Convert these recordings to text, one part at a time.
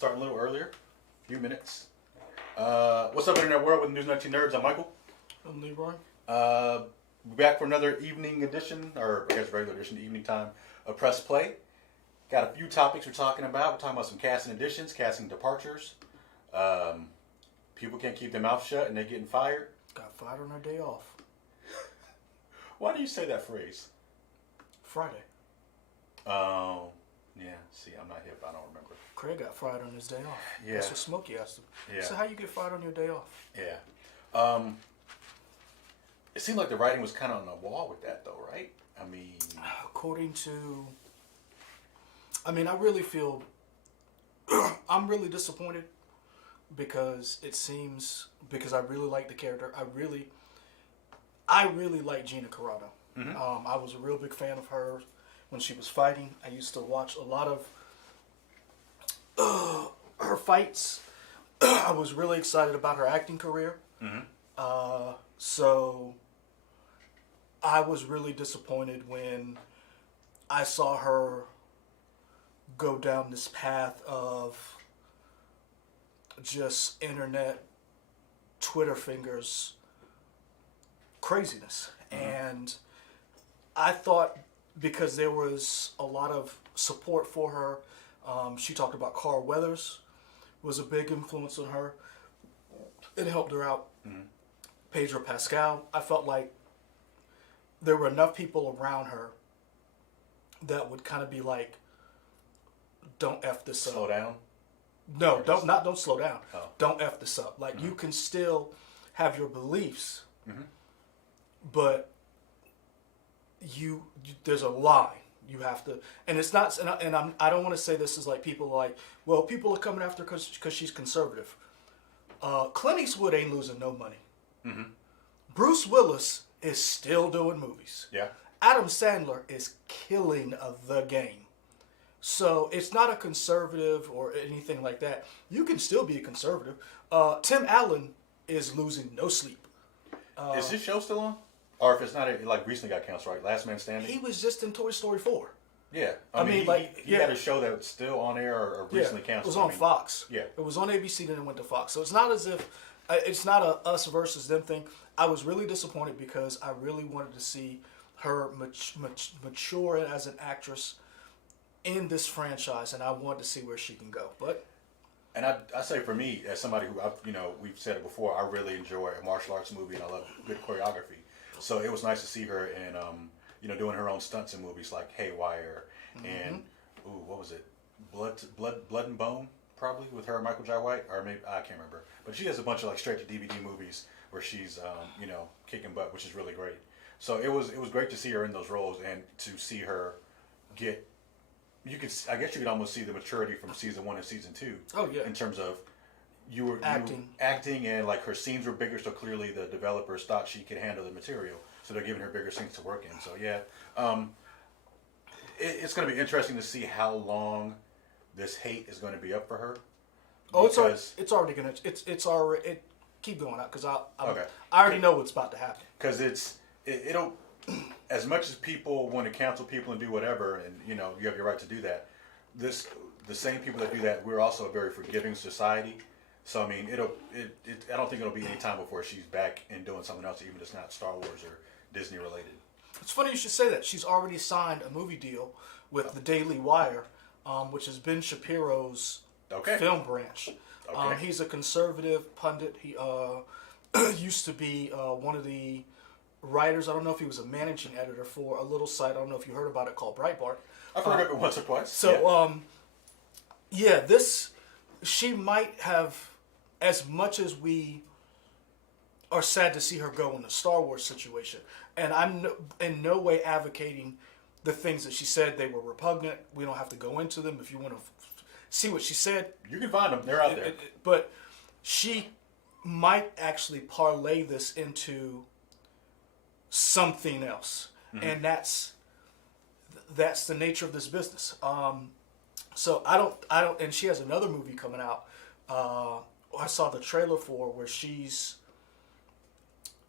Starting a little earlier, a few minutes. What's up, Internet World with News 19 Nerds? I'm Michael. I'm Leroy. We're back for another evening edition, or I guess regular edition, evening time of Press Play. Got a few topics we're talking about. We're talking about some casting additions, casting departures. People can't keep their mouth shut and they're getting fired. Got fired on her day off. Why do you say that phrase? Friday. Oh, yeah. See, I'm not hip. I don't remember. Craig got fired on his day off. Yeah. That's what Smokey asked him. Yeah. So how you get fired on your day off? Yeah. It seemed like the writing was kind of on the wall with that, though, right? I mean, According to... I really feel... I'm really disappointed because it seems... Because I really like the character. I really like Gina Carano. mm-hmm. I was a real big fan of her when she was fighting. I used to watch a lot of her fights. I was really excited about her acting career. Mm-hmm. So I was really disappointed when I saw her go down this path of just internet, Twitter fingers craziness. Mm-hmm. And I thought because there was a lot of support for her, she talked about Carl Weathers was a big influence on her. It helped her out. Mm-hmm. Pedro Pascal. I felt like there were enough people around her that would kind of be like, "Don't F this up." Slow down? No, don't slow down. Oh. Don't F this up. Like, Mm-hmm. you can still have your beliefs, Mm-hmm. but you there's a line. You have to, and it's not. And I don't want to say this is like people are like, well, people are coming after her because she's conservative. Clint Eastwood ain't losing no money. Mm-hmm. Bruce Willis is still doing movies. Yeah. Adam Sandler is killing the game. So it's not a conservative or anything like that. You can still be a conservative. Tim Allen is losing no sleep. Is his show still on? Or if it's not, it like recently got canceled, right? Last Man Standing? He was just in Toy Story 4. Yeah. I mean, like, he yeah. had a show that was still on air or recently canceled. It was on Fox. Yeah. It was on ABC, then it went to Fox. So it's not as if, it's not a us versus them thing. I was really disappointed because I really wanted to see her mature as an actress in this franchise, and I wanted to see where she can go. But And I say for me, as somebody who, we've said it before, I really enjoy a martial arts movie and I love good choreography. So it was nice to see her in, doing her own stunts in movies like Haywire and, what was it? Blood and Bone, probably, with her and Michael Jai White, or maybe, I can't remember. But she has a bunch of like straight to DVD movies where she's, kicking butt, which is really great. So it was great to see her in those roles and to see her get, I guess you could almost see the maturity from season 1 and season 2. Oh yeah. In terms of acting and like her scenes were bigger, so clearly the developers thought she could handle the material, so they're giving her bigger scenes to work in. So yeah, it's going to be interesting to see how long this hate is going to be up for her. Oh, it's already gonna keep going out because Okay. I already know what's about to happen. Because it'll as much as people want to cancel people and do whatever, and you have your right to do that. The same people that do that, we're also a very forgiving society. So I mean, I don't think it'll be any time before she's back and doing something else, even if it's not Star Wars or Disney related. It's funny you should say that. She's already signed a movie deal with the Daily Wire, which is Ben Shapiro's film branch. Okay. He's a conservative pundit. He used to be one of the writers. I don't know if he was a managing editor for a little site. I don't know if you heard about it called Breitbart. I've heard of it once or twice. So, she might have, as much as we are sad to see her go in the Star Wars situation, and I'm in no way advocating the things that she said. They were repugnant. We don't have to go into them. If you want to see what she said, you can find them. They're out there. But she might actually parlay this into something else, and that's the nature of this business. So I don't, and she has another movie coming out. I saw the trailer for where she's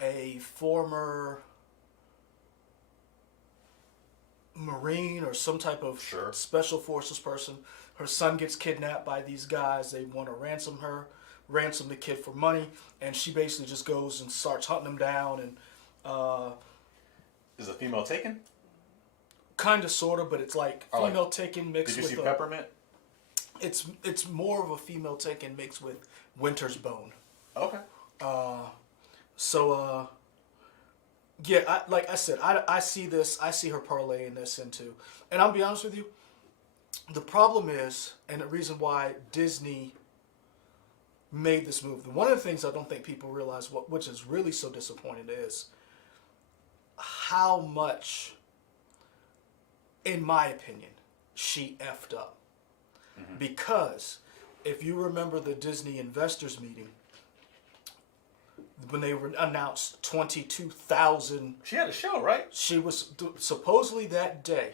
a former Marine or some type of Sure. special forces person. Her son gets kidnapped by these guys. They want to ransom the kid for money, and she basically just goes and starts hunting them down and Is a female taken? kind of, sort of, but it's like Or like- female taken mixed Did you with see Peppermint? It's more of a female taken mixed with Winter's Bone. Okay. So yeah, like I said, I see this. I see her parlaying this into, and I'll be honest with you. The problem is, and the reason why Disney made this move, one of the things I don't think people realize, which is really so disappointing, is how much, in my opinion, she effed up. Because if you remember the Disney investors meeting, when they announced 22,000, She had a show, right? she was supposedly that day,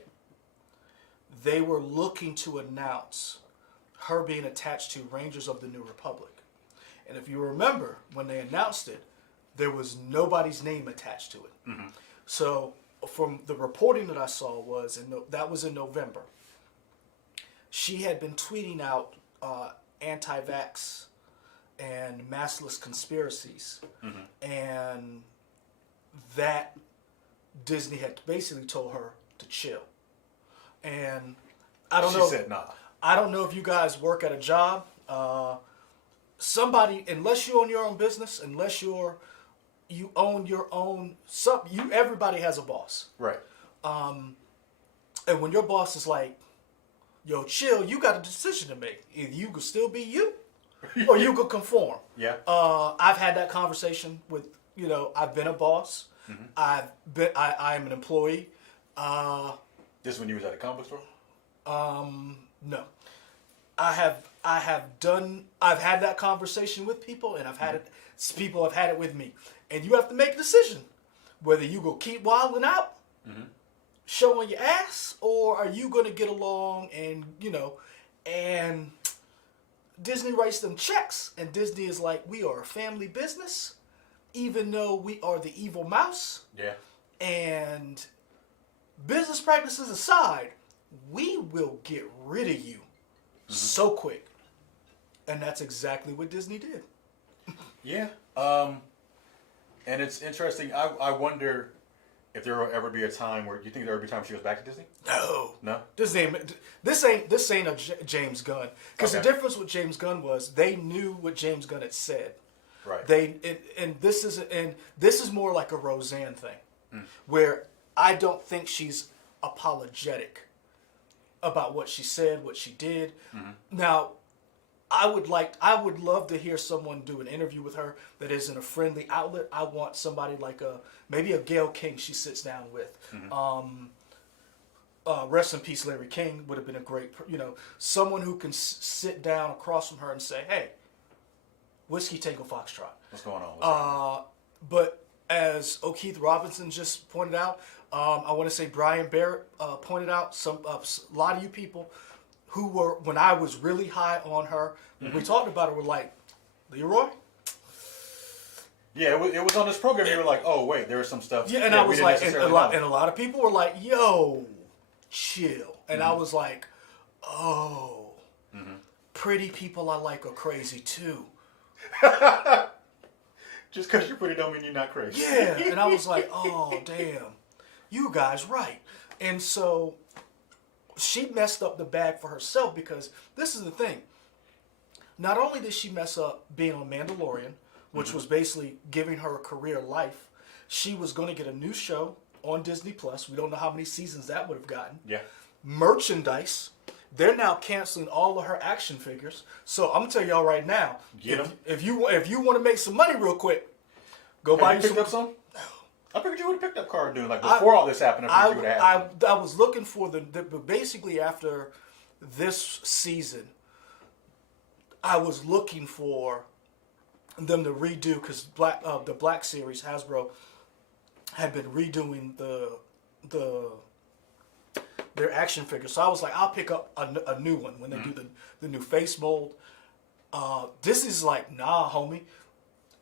they were looking to announce her being attached to Rangers of the New Republic. And if you remember, when they announced it, there was nobody's name attached to it. So from the reporting that I saw that was in November. She had been tweeting out anti-vax and massless conspiracies, and that Disney had basically told her to chill. And I don't know. She said nah. I don't know if you guys work at a job. Somebody, unless you own your own business, unless you own your own everybody has a boss. Right. And when your boss is like, yo, chill, you got a decision to make. Either you could still be you, or you could conform. Yeah. I've had that conversation with, I've been a boss. I am an employee. This is when you was at a comic book store? No. I've had that conversation with people, and people have had it with me. And you have to make a decision whether you go keep wilding out, showing your ass, or are you going to get along and Disney writes them checks, and Disney is like, we are a family business, even though we are the evil mouse. Yeah. And business practices aside, we will get rid of you so quick. And that's exactly what Disney did. Yeah. And it's interesting. I wonder if there will ever be a time where, you think there will be a time she goes back to Disney? No. No? This ain't a James Gunn. Because Okay. the difference with James Gunn was they knew what James Gunn had said. Right. This is more like a Roseanne thing, where I don't think she's apologetic about what she said, what she did. Now, I would love to hear someone do an interview with her that is in a friendly outlet. I want somebody like maybe a Gayle King she sits down with. Rest in peace, Larry King would have been a great, someone who can sit down across from her and say, hey, Whiskey Tango Foxtrot. What's going on? But as O'Keith Robinson just pointed out, I want to say Brian Barrett pointed out, a lot of you people who were, when I was really high on her, when we talked about it, were like, Leroy? Yeah, it was on this program. You were like, oh, wait, there was some stuff. Yeah, and I was like, and a know. lot of people were like, yo, chill. And I was like, oh, pretty people I like are crazy too. Just because you're pretty don't mean you're not crazy. Yeah, and I was like, oh, damn, you guys right. And so she messed up the bag for herself, because this is the thing. Not only did she mess up being on Mandalorian, which was basically giving her a career life, she was going to get a new show on Disney Plus. We don't know how many seasons that would have gotten. Yeah. Merchandise. They're now canceling all of her action figures. So I'm gonna tell y'all right now, Get 'em. if you want to make some money real quick, go buy Have you you picked some. up some? I figured you would have picked up Cara Dune. Like, before all this happened, I figured you would have had them. I was looking for but basically after this season, I was looking for them to redo, because the Black Series, Hasbro had been redoing their action figures. So I was like, I'll pick up a new one when they do the new face mold. This is like, nah, homie.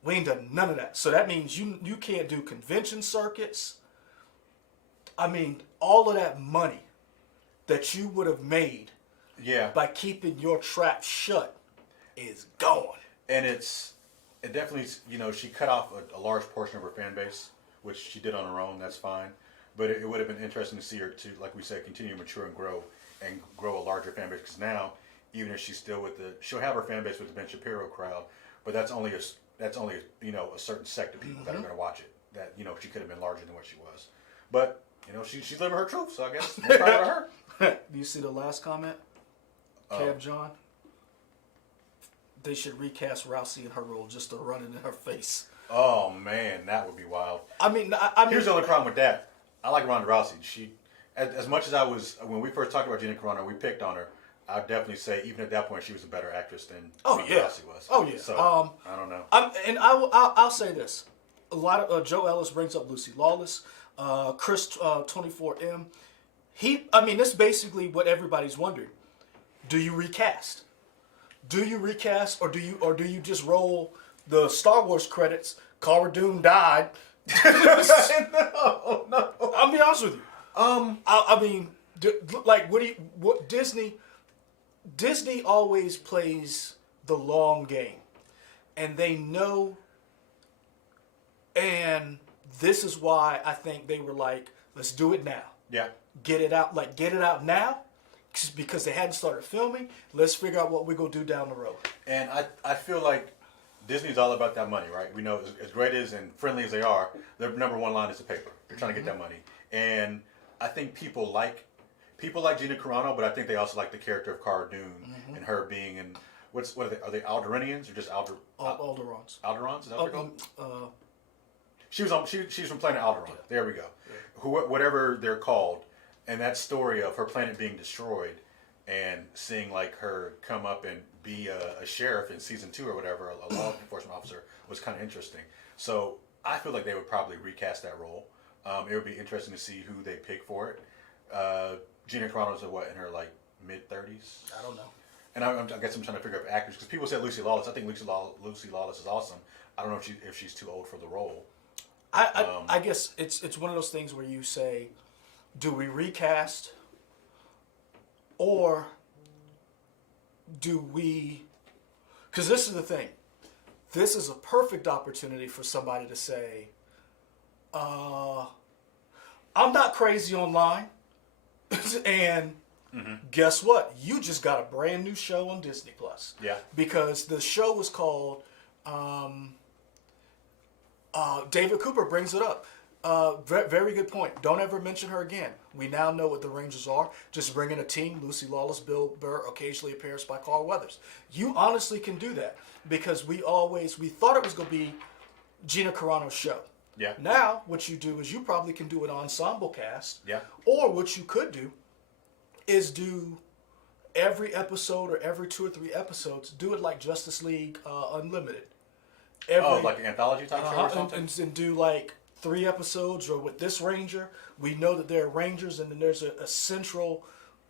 We ain't done none of that. So that means you can't do convention circuits. I mean, all of that money that you would have made Yeah. by keeping your trap shut is gone. And it definitely, she cut off a large portion of her fan base, which she did on her own. That's fine. But it would have been interesting to see her to, like we said, continue to mature and grow a larger fan base. Because now, even if she's still she'll have her fan base with the Ben Shapiro crowd, but that's only a certain sect of people that are going to watch it. That she could have been larger than what she was. But she's living her truth, so I guess we're proud of her. Do you see the last comment? Kev John. They should recast Rousey in her role just to run it in her face. Oh man, that would be wild. I mean, here's the only problem with that. I like Ronda Rousey. She, as much as I was when we first talked about Gina Carano, we picked on her. I'd definitely say even at that point she was a better actress than Ronda Rousey was. Oh yeah. So I don't know. I'll say this. A lot of Joe Ellis brings up Lucy Lawless, Chris 24M. This is basically what everybody's wondering. Do you recast? Or do you just roll the Star Wars credits? Cara Dune died. No. I'll be honest with you. What Disney always plays the long game, and they know. And this is why I think they were like, let's do it now. Yeah. Get it out now. Because they hadn't started filming, let's figure out what we're going to do down the road. And I feel like Disney's all about that money, right? We know as great as and friendly as they are, their number one line is the paper. They're trying to get that money. And I think people like Gina Carano, but I think they also like the character of Cara Dune and her being in, what are they? Are they Alderaanians or just Alderons? Alderons? Is that what they're called? She's from planet Alderaan. There we go. Yeah. Whatever they're called. And that story of her planet being destroyed and seeing like her come up and be a sheriff in season 2 or whatever, a law enforcement officer, was kind of interesting. So I feel like they would probably recast that role. It would be interesting to see who they pick for it. Gina Carano's in her like mid-30s? I don't know. And I guess I'm trying to figure out actors because people said Lucy Lawless. I think Lucy Lawless is awesome. I don't know if she's too old for the role. I guess it's one of those things where you say, do we recast or do we... Because this is the thing. This is a perfect opportunity for somebody to say, I'm not crazy online. And guess what? You just got a brand new show on Disney Plus. Yeah. Because the show was called... David Cooper brings it up. Very good point. Don't ever mention her again. We now know what the Rangers are. Just bring in a team. Lucy Lawless, Bill Burr, occasionally appears by Carl Weathers. You honestly can do that because we thought it was going to be Gina Carano's show. Yeah. Now, what you do is you probably can do an ensemble cast. Yeah. Or what you could do is do every episode or every 2 or 3 episodes, do it like Justice League Unlimited. Like an anthology type show or something? And do like 3 episodes, or with this Ranger, we know that there are Rangers and then there's a central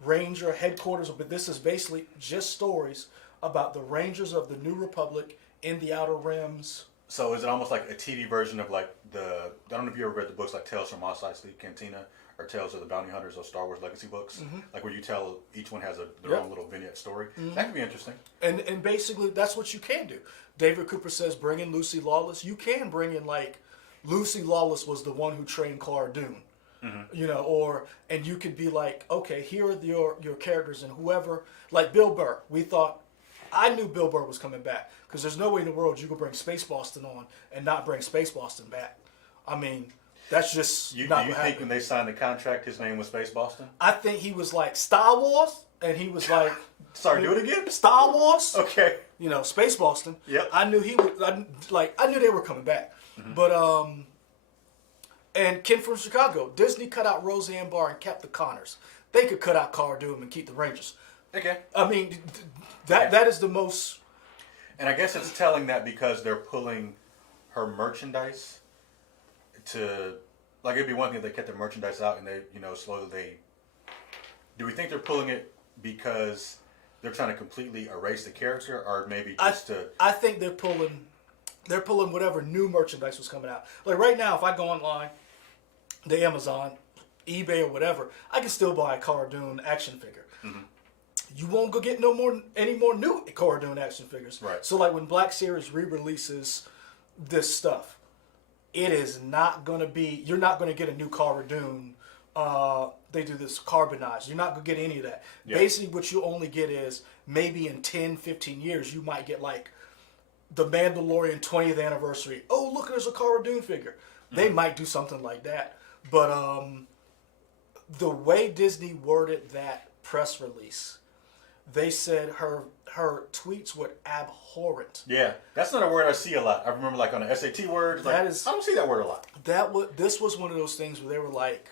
Ranger headquarters, but this is basically just stories about the Rangers of the New Republic in the Outer Rims. So is it almost like a TV version of like I don't know if you ever read the books like Tales from Mos Eisley Cantina or Tales of the Bounty Hunters or Star Wars Legacy books, like where you tell each one has their own little vignette story. That could be interesting. And basically that's what you can do. David Cooper says bring in Lucy Lawless. You can bring in like Lucy Lawless was the one who trained Cara Dune. And you could be like, okay, here are your characters and whoever, like Bill Burr. I knew Bill Burr was coming back because there's no way in the world you could bring Space Boston on and not bring Space Boston back. I mean, that's just not what you think happened. When they signed the contract, his name was Space Boston? I think he was like Star Wars, and he was like, sorry, do it again. Star Wars. Okay. Space Boston. Yep. I knew he would. I knew they were coming back, but and Ken from Chicago, Disney cut out Roseanne Barr and kept the Connors. They could cut out Cara Dune and keep the Rangers. Okay. I mean, that is the most. And I guess it's telling that because they're pulling her merchandise to, like, it'd be one thing if they kept the merchandise out and they, slowly do we think they're pulling it because they're trying to completely erase the character, or maybe just I think they're pulling whatever new merchandise was coming out. Like right now, if I go online, the Amazon, eBay or whatever, I can still buy a Cara Dune action figure. Mm-hmm. You won't go get any more new Cara Dune action figures. Right. So like when Black Series re-releases this stuff, it is not going to be, you're not going to get a new Cara Dune. They do this carbonized. You're not going to get any of that. Yeah. Basically what you only get is maybe in 10, 15 years, you might get like the Mandalorian 20th anniversary. Oh, look, there's a Cara Dune figure. They might do something like that. But the way Disney worded that press release, they said her tweets were abhorrent. Yeah, that's not a word I see a lot. I remember like on the SAT words, like, I don't see that word a lot. This was one of those things where they were like,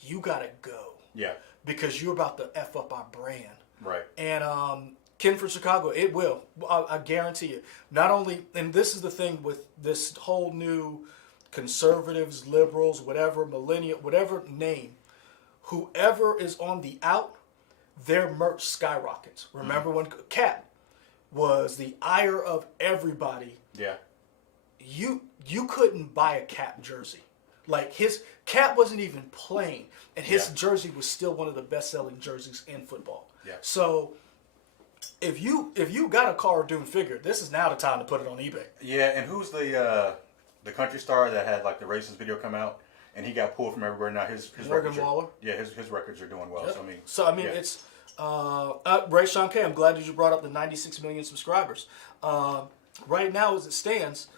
you gotta go. Yeah. Because you're about to F up our brand. Right. And Ken from Chicago, it will. I guarantee you. Not only, and this is the thing with this whole new conservatives, liberals, whatever, millennial, whatever name, whoever is on the out, their merch skyrockets. Remember when Cap was the ire of everybody? Yeah. You couldn't buy a Cap jersey. Like his Cap wasn't even playing, and his jersey was still one of the best-selling jerseys in football. Yeah. So if you got a Cara Dune figure, this is now the time to put it on eBay. Yeah, and who's the country star that had like the racist video come out, and he got pulled from everywhere. Now his Morgan records Waller. his records are doing well. Yep. So I mean, it's Ray Sean K. I'm glad that you brought up the 96 million subscribers. Right now, as it stands,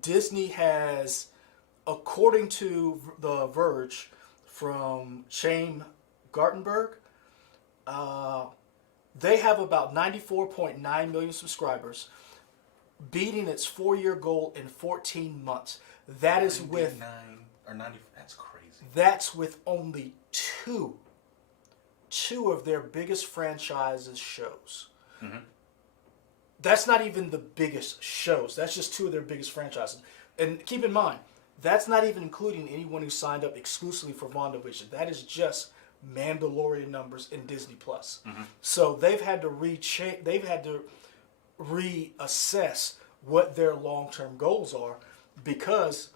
Disney has, according to The Verge from Shane Gartenberg, they have about 94.9 million subscribers, beating its 4-year goal in 14 months. That is with 99 or 90. That's crazy. That's with only two of their biggest franchises shows. Mm-hmm. That's not even the biggest shows. That's just two of their biggest franchises. And keep in mind, that's not even including anyone who signed up exclusively for WandaVision. That is just Mandalorian numbers in Disney Plus. Mm-hmm. So they've had to reassess what their long-term goals are, because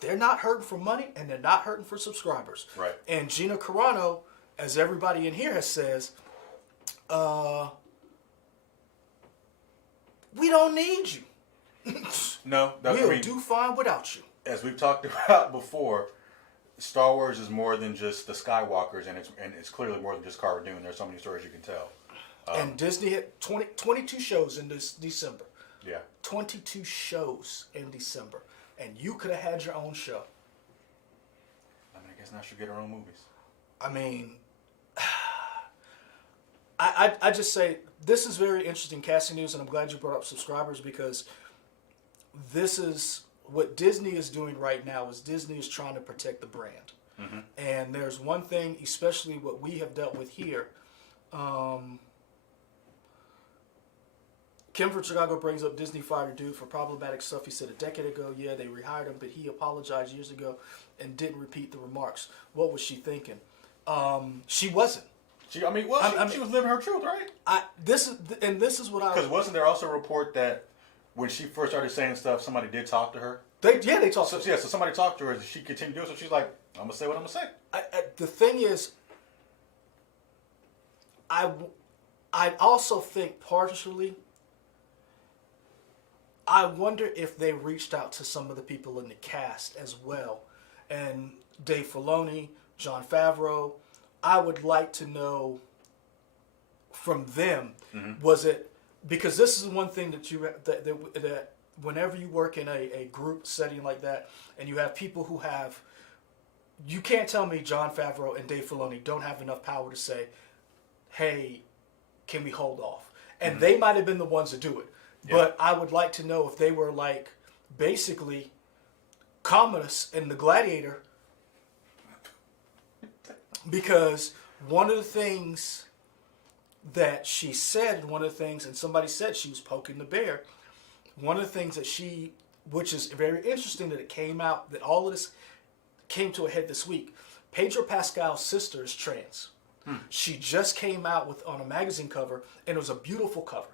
they're not hurting for money and they're not hurting for subscribers. Right. And Gina Carano, as everybody in here has says, we don't need you. No, We'll do fine without you. As we've talked about before, Star Wars is more than just the Skywalkers, and it's clearly more than just Cara Dune. There's so many stories you can tell. And Disney had 22 shows in this December. Yeah. 22 shows in December. And you could have had your own show. I mean, I guess now she'll get her own movies. I mean, I just say this is very interesting casting news, and I'm glad you brought up subscribers, because this is what Disney is doing right now. Is Disney is trying to protect the brand. Mm-hmm. And there's one thing, especially what we have dealt with here. Kim from Chicago brings up Disney fired a dude for problematic stuff he said a decade ago. Yeah, they rehired him, but he apologized years ago and didn't repeat the remarks. What was she thinking? She wasn't. She was living her truth, right? This is what I. Because wasn't there also a report that when she first started saying stuff, somebody did talk to her? They talked. So somebody talked to her, and she continued doing so. She's like, "I'm gonna say what I'm gonna say." The thing is, I also think partially. I wonder if they reached out to some of the people in the cast as well, and Dave Filoni, Jon Favreau. I would like to know from them, was it, because this is one thing that whenever you work in a group setting like that, and you have people who have, you can't tell me Jon Favreau and Dave Filoni don't have enough power to say, hey, can we hold off? And they might have been the ones to do it. Yeah. But I would like to know if they were like, basically, Commodus and the Gladiator. Because one of the things that she said, and somebody said she was poking the bear, one of the things that which is very interesting that it came out, that all of this came to a head this week. Pedro Pascal's sister is trans. She just came out on a magazine cover, and it was a beautiful cover.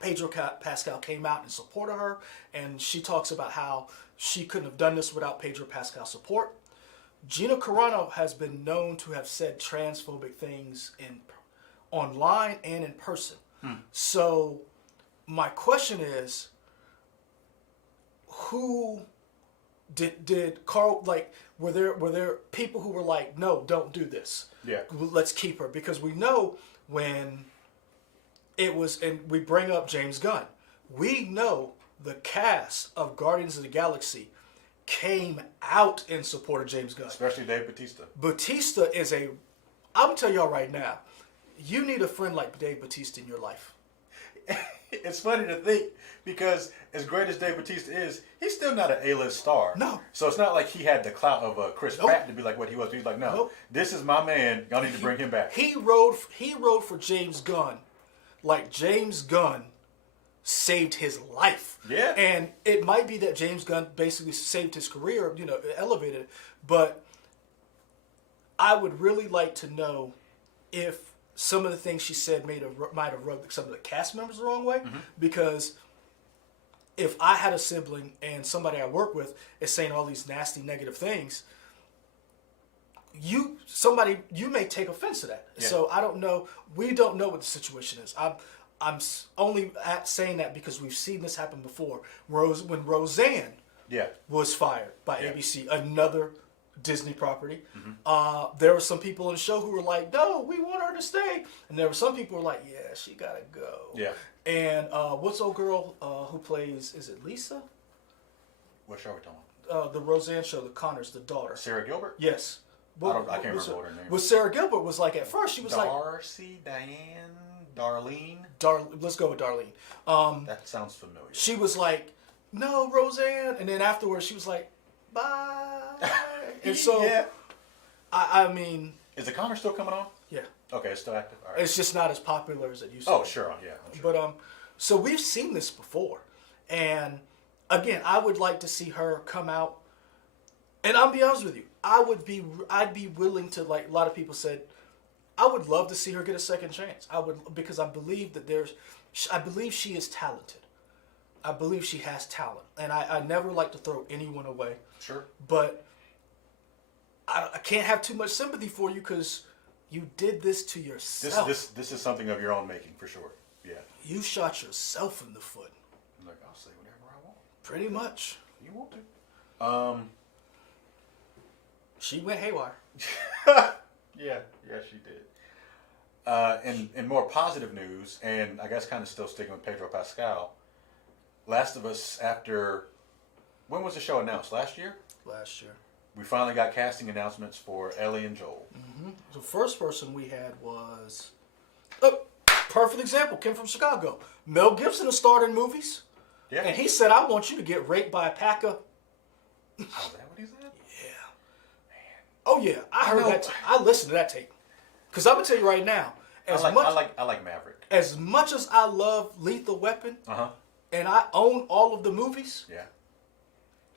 Pedro Pascal came out in support of her, and she talks about how she couldn't have done this without Pedro Pascal's support. Gina Carano has been known to have said transphobic things in online and in person. So my question is, who did Carl, like, were there people who were like, no, don't do this. Yeah. Let's keep her, because we know when it was, and we bring up James Gunn, we know the cast of Guardians of the Galaxy came out in support of James Gunn. Especially Dave Bautista. Bautista is I'm gonna tell y'all right now, you need a friend like Dave Bautista in your life. It's funny to think, because as great as Dave Bautista is, he's still not an A-list star. No. So it's not like he had the clout of Chris Pratt to be like what he was. He's like, no, Nope. This is my man. Y'all need to bring him back. He rode for James Gunn like James Gunn saved his life. Yeah. And it might be that James Gunn basically saved his career, elevated it. But I would really like to know if some of the things she said might have rubbed some of the cast members the wrong way. Because if I had a sibling and somebody I work with is saying all these nasty, negative things, you may take offense to that. Yeah. So I don't know. We don't know what the situation is. I'm only saying that because we've seen this happen before. When Roseanne was fired by ABC, another Disney property, there were some people in the show who were like, no, we want her to stay. And there were some people who were like, yeah, she gotta go. Yeah. And what's old girl who plays, is it Lisa? What show are we talking about? The Roseanne show, the Connors, the daughter. Sarah Gilbert? Yes. I can't remember what her name Well, Sarah Gilbert was like, at first she was Darcy, Diane, Darlene? let's go with Darlene. That sounds familiar. She was like, no, Roseanne. And then afterwards she was like, bye. And so, yeah. I mean. Is the Connor still coming on? Yeah. Okay, it's still active? All right. It's just not as popular as it used to Oh, be. sure, yeah. I'm sure. But, so we've seen this before. And again, I would like to see her come out. And I'll be honest with you, I'd be willing to, like a lot of people said, I would love to see her get a second chance. Because I believe I believe she is talented. I believe she has talent. And I never like to throw anyone away. Sure. But I can't have too much sympathy for you because you did this to yourself. This is something of your own making, for sure. Yeah. You shot yourself in the foot. I'm like, I'll say whatever I want. Pretty much. You want to. She went haywire. Yeah, she did. In more positive news, and I guess kind of still sticking with Pedro Pascal, Last of Us, when was the show announced? Last year? Last year. We finally got casting announcements for Ellie and Joel. Mm-hmm. The first person we had was, perfect example, came from Chicago. Mel Gibson has starred in movies. Yeah. And he said, I want you to get raped by a pack of... Oh, is that what he said? Yeah. Man. Oh, yeah. I heard that. I listened to that tape. Because I'm going to tell you right now, I like Maverick. As much as I love Lethal Weapon, and I own all of the movies,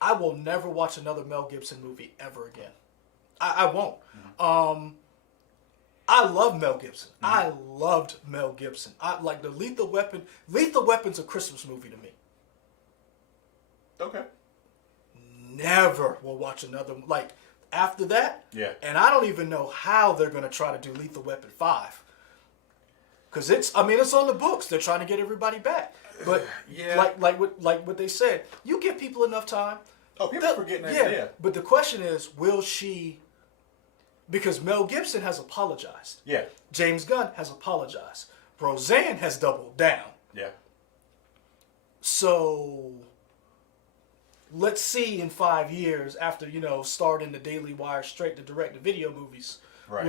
I will never watch another Mel Gibson movie ever again. I won't. Mm-hmm. I love Mel Gibson. Mm-hmm. I loved Mel Gibson. I like the Lethal Weapon. Lethal Weapon's a Christmas movie to me. Okay. Never will watch another, like, after that. Yeah. And I don't even know how they're going to try to do Lethal Weapon 5. Because it's on the books. They're trying to get everybody back. But like what they said, you give people enough time. Oh, people are forgetting that. Yeah. But the question is, will she? Because Mel Gibson has apologized. Yeah. James Gunn has apologized. Roseanne has doubled down. Yeah. So let's see in 5 years after starting the Daily Wire straight to direct to video movies. Right.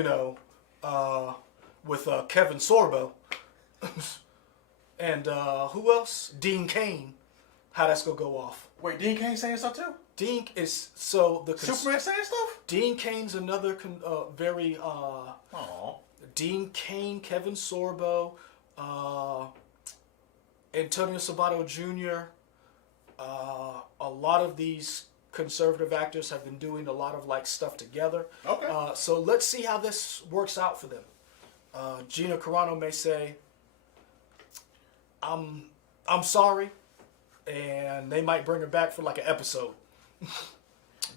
With Kevin Sorbo. And who else? Dean Cain. How that's gonna go off? Wait, Dean Cain saying stuff too? Dean is Superman saying stuff? Dean Cain's another very. Aww. Dean Cain, Kevin Sorbo, Antonio Sabato Jr. A lot of these conservative actors have been doing a lot of stuff together. Okay. So let's see how this works out for them. Gina Carano may say, I'm sorry, and they might bring her back for an episode.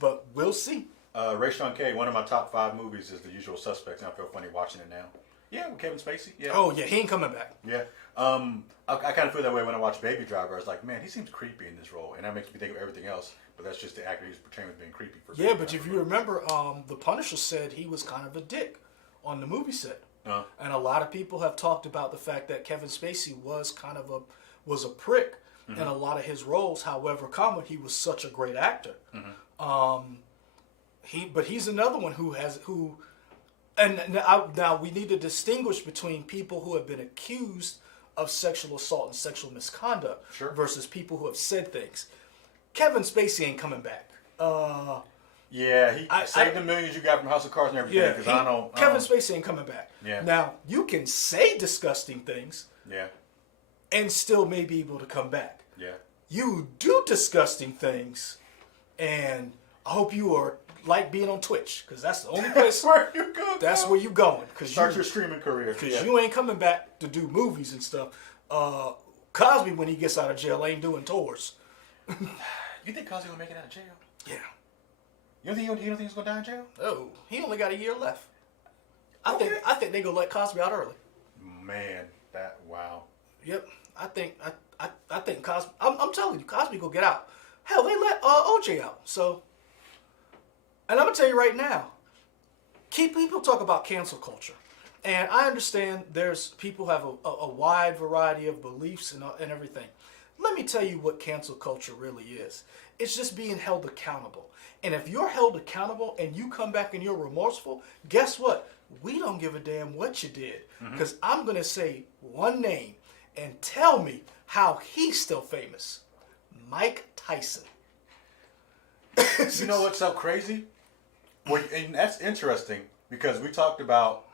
But we'll see. Ray Sean K, one of my top 5 movies is The Usual Suspects, and I feel funny watching it now. Yeah, with Kevin Spacey. Yeah. Oh yeah, he ain't coming back. Yeah. I kind of feel that way when I watch Baby Driver. I was like, man, he seems creepy in this role, and that makes me think of everything else. But that's just the actor he's portraying as being creepy. For Yeah, but if you remember, the Punisher said he was kind of a dick on the movie set, and a lot of people have talked about the fact that Kevin Spacey was kind of a prick in a lot of his roles. However, he was such a great actor. He's another one who. And now we need to distinguish between people who have been accused of sexual assault and sexual misconduct versus people who have said things. Kevin Spacey ain't coming back. Yeah, he saved the millions you got from House of Cards and everything. Yeah, Kevin Spacey ain't coming back. Yeah. Now, you can say disgusting things and still may be able to come back. Yeah. You do disgusting things, and I hope you are like being on Twitch, because that's the only place where you go. That's where you going. Start your streaming career. Because you ain't coming back to do movies and stuff. Cosby, when he gets out of jail, ain't doing tours. You think Cosby will make it out of jail? Yeah. You don't think he's gonna die in jail? Oh, he only got a year left. I think they gonna let Cosby out early. Man, wow. Yep. I think Cosby. I'm telling you, Cosby gonna get out. Hell, they let OJ out. So. And I'm going to tell you right now, people talk about cancel culture. And I understand there's people have a wide variety of beliefs and everything. Let me tell you what cancel culture really is. It's just being held accountable. And if you're held accountable and you come back and you're remorseful, guess what? We don't give a damn what you did. Because I'm going to say one name and tell me how he's still famous. Mike Tyson. You know what's so crazy? Well, and that's interesting because we talked about,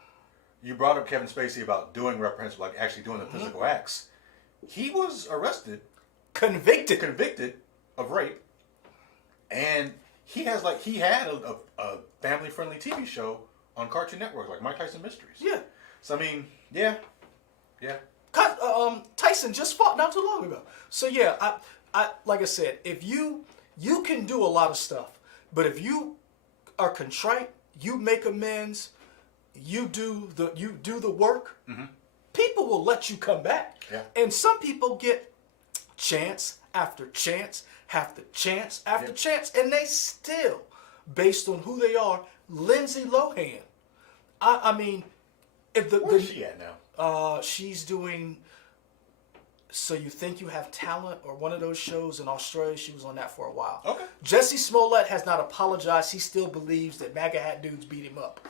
you brought up Kevin Spacey about doing reprehensible, like actually doing the physical acts. He was arrested, convicted of rape, and he had a family-friendly TV show on Cartoon Network, like Mike Tyson Mysteries. Yeah. So I mean, yeah. Tyson just fought not too long ago. So yeah, I like I said, if you can do a lot of stuff, but if you are contrite, you make amends, you do the work, people will let you come back. Yeah. And some people get chance after chance after chance after chance, and they still, based on who they are, Lindsay Lohan. I mean, if where's she at now? She's doing So You Think You Have Talent, or one of those shows in Australia. She was on that for a while. Okay. Jesse Smollett has not apologized. He still believes that MAGA hat dudes beat him up.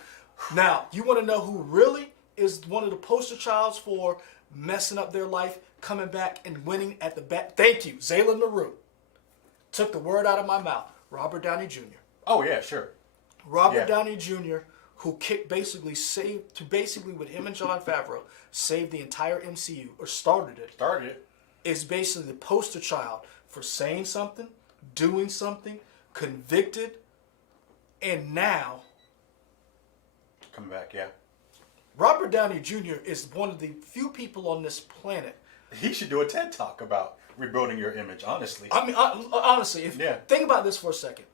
Now, you want to know who really is one of the poster childs for messing up their life, coming back and winning at the bat? Thank you, Zaylen LaRue. Took the word out of my mouth. Robert Downey Jr. Oh yeah, sure. Robert Downey Jr., who basically with him and Jon Favreau, saved the entire MCU, or started it, is basically the poster child for saying something, doing something, convicted, and now coming back, yeah. Robert Downey Jr. is one of the few people on this planet. He should do a TED Talk about rebuilding your image, honestly. I mean, honestly, think about this for a second.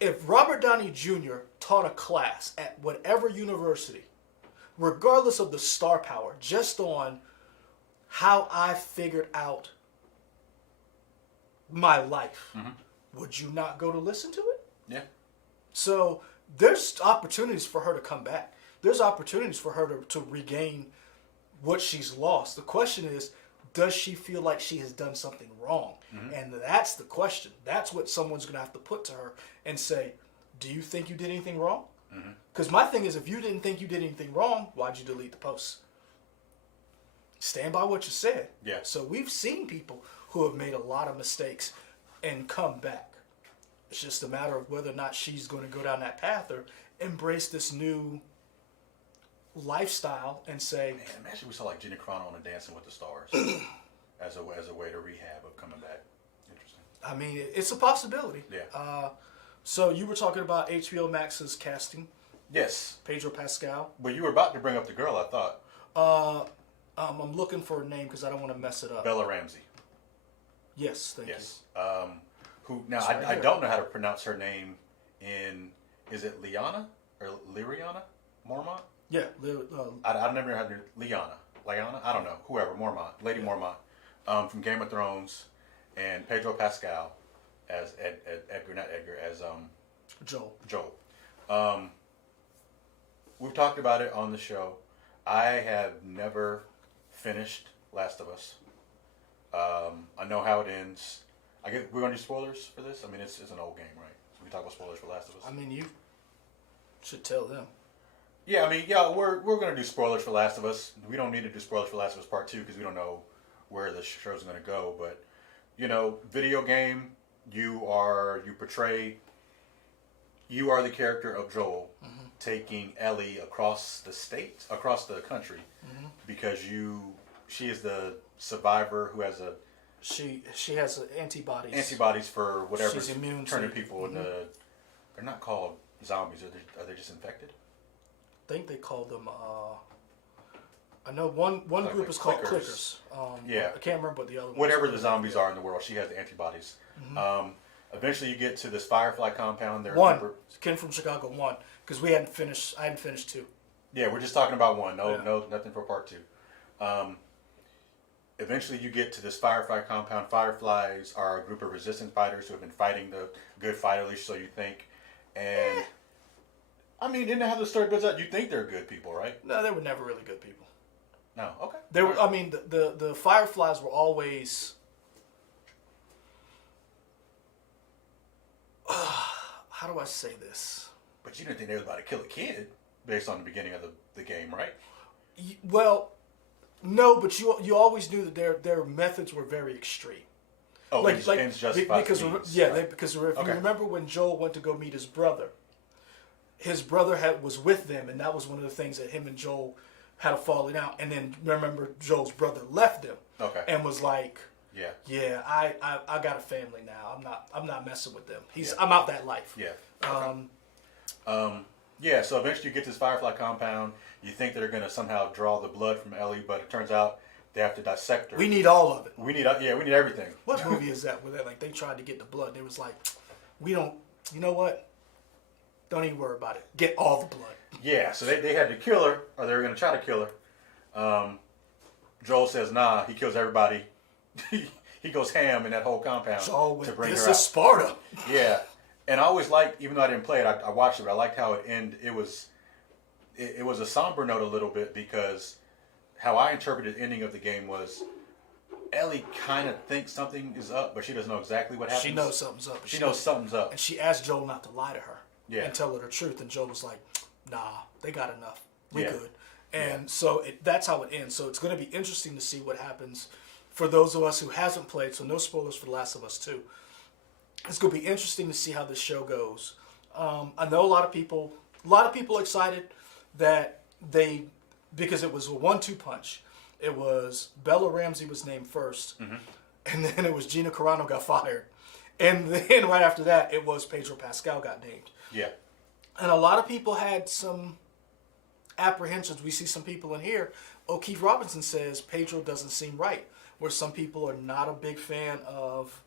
If Robert Downey Jr. taught a class at whatever university, regardless of the star power, just on how I figured out my life, would you not go to listen to it? Yeah. So there's opportunities for her to come back. There's opportunities for her to regain what she's lost. The question is, does she feel like she has done something wrong? And that's the question. That's what someone's going to have to put to her and say, do you think you did anything wrong? Because my thing is, if you didn't think you did anything wrong, why'd you delete the post? Stand by what you said. Yeah. So we've seen people who have made a lot of mistakes and come back. It's just a matter of whether or not she's going to go down that path or embrace this new lifestyle and say, man, imagine we saw like Gina Carano on a Dancing with the Stars as a way to rehab of coming back. Interesting. I mean, it's a possibility. Yeah. So you were talking about HBO Max's casting. Yes. Pedro Pascal. But you were about to bring up the girl, I thought. I'm looking for a name because I don't want to mess it up. Bella Ramsey. Yes, thank you. Who now? Right I here. don't know how to pronounce her name in is it Liana or Liriana Mormont? Yeah, I've never had Liana. I don't know. Whoever, Mormont, Lady Mormont, from Game of Thrones, and Pedro Pascal as Edgar, not Edgar, as Joel. Joel. We've talked about it on the show. I have never finished Last of Us. I know how it ends. I guess we're gonna do spoilers for this. I mean, it's an old game, right? So we can talk about spoilers for Last of Us. I mean, you should tell them. Yeah, I mean, yeah, we're gonna do spoilers for Last of Us. We don't need to do spoilers for Last of Us Part 2 because we don't know where the show's gonna go. But video game, you are the character of Joel, taking Ellie across the country, because she is the survivor who has she has antibodies for whatever's she's immune turning to. people into. They're not called zombies. Are they just infected? I think they call them. I know one group is called clickers. Yeah, I can't remember what the other. Whatever the zombies are in the world, she has the antibodies. Eventually, you get to this Firefly compound. Ken from Chicago 1, because I hadn't finished 2. Yeah, we're just talking about 1. No, nothing for Part 2. Eventually, you get to this Firefly compound. Fireflies are a group of resistance fighters who have been fighting the good fight, at least so you think. And I mean, didn't have the story builds out? You think they're good people, right? No, they were never really good people. No, okay. They were. I mean, the Fireflies were always. How do I say this? But you didn't think they were about to kill a kid based on the beginning of the game, right? Well, no, but you always knew that their methods were very extreme. Oh, ends justifies because the means. yeah, Right. because if you remember when Joel went to go meet his brother was with them, and that was one of the things that him and Joel had a falling out. And then remember, Joel's brother left them, and was like, "Yeah, I got a family now. I'm not messing with them. I'm out that life." Yeah. Yeah. So eventually, you get to this Firefly compound. You think they're going to somehow draw the blood from Ellie, but it turns out they have to dissect her. We need all of it. We need everything. What movie is that where they tried to get the blood? They was like, "We don't. You know what? Don't even worry about it. Get all the blood." Yeah, so they had to kill her, or they were going to try to kill her. Joel says, nah, he kills everybody. He goes ham in that whole compound to bring her out. This is Sparta. Yeah, and I always liked, even though I didn't play it, I watched it, but I liked how it ended. It was a somber note a little bit, because how I interpreted the ending of the game was Ellie kind of thinks something is up, but she doesn't know exactly what happens. She knows something's up. She knows something's up. And she asked Joel not to lie to her. Yeah. And tell her the truth. And Joel was like, nah, they got enough. We good. And so that's how it ends. So it's going to be interesting to see what happens for those of us who hasn't played. So no spoilers for The Last of Us 2. It's going to be interesting to see how this show goes. I know a lot of people are excited that because it was a 1-2 punch. It was Bella Ramsey was named first. And then it was Gina Carano got fired. And then right after that, it was Pedro Pascal got named. Yeah. And a lot of people had some apprehensions. We see some people in here. Keith Robinson says Pedro doesn't seem right. Where some people are not a big fan of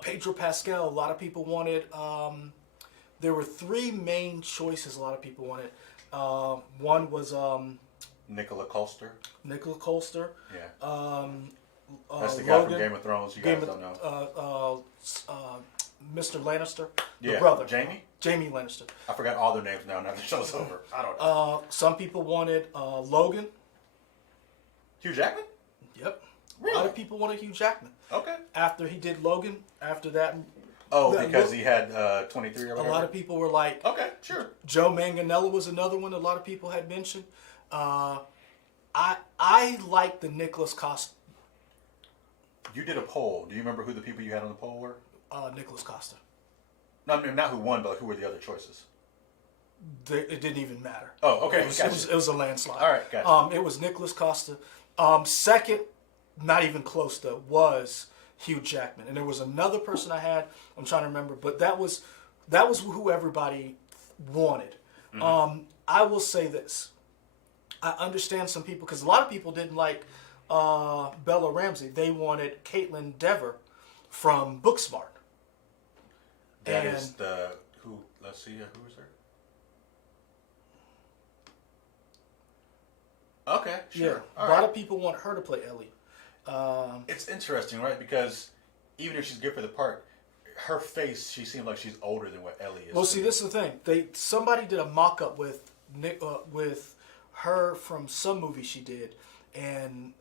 Pedro Pascal. A lot of people wanted. There were 3 main choices. A lot of people wanted. One was Nicola Colster. Yeah. That's the guy from Game of Thrones. You guys don't know. Mr. Lannister, the brother. Jamie Lannister. I forgot all their names now. Now the show's over. I don't know. Some people wanted Logan. Hugh Jackman? Yep. Really? A lot of people wanted Hugh Jackman. Okay. After he did Logan, after that. Because he had 23 or whatever? A lot of people were like. Okay, sure. Joe Manganiello was another one a lot of people had mentioned. I like the Nicholas Costa. You did a poll. Do you remember who the people you had on the poll were? Nicholas Costa. No, I mean, not who won, but who were the other choices? It didn't even matter. Oh, okay. It was a landslide. All right, gotcha. It was Nicholas Costa. Second, not even close though, was Hugh Jackman. And there was another person I had, I'm trying to remember, but that was who everybody wanted. I will say this. I understand some people, because a lot of people didn't like Bella Ramsey. They wanted Caitlin Dever from Booksmart. That and is the who? Let's see. Who is her? Okay, sure. yeah, All a lot right. of people want her to play Ellie. It's interesting, right? Because even if she's good for the part, her face, she seems like she's older than what Ellie is. Well, to see, me. this is the thing. Somebody did a mock-up with with her from some movie she did, and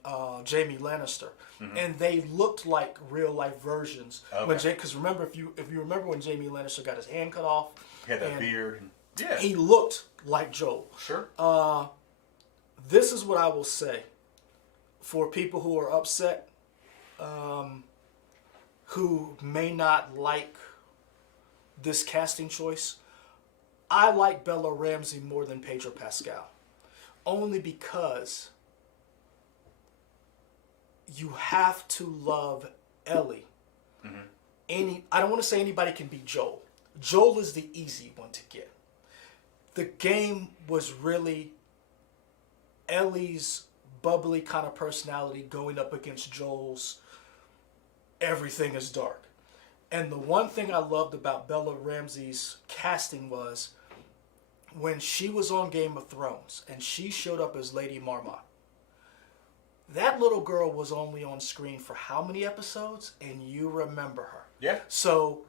Jamie Lannister, and they looked like real life versions. Okay. Because remember, if you remember when Jamie Lannister got his hand cut off, He had that and beard. Yeah. he looked like Joel. Sure. This is what I will say for people who are upset, who may not like this casting choice. I like Bella Ramsey more than Pedro Pascal, only because you have to love Ellie. I don't want to say anybody can be Joel. Joel is the easy one to get. The game was really Ellie's bubbly kind of personality going up against Joel's everything is dark. And the one thing I loved about Bella Ramsey's casting was when she was on Game of Thrones and she showed up as Lady Marmot. That little girl was only on screen for how many episodes? And you remember her. Yeah. So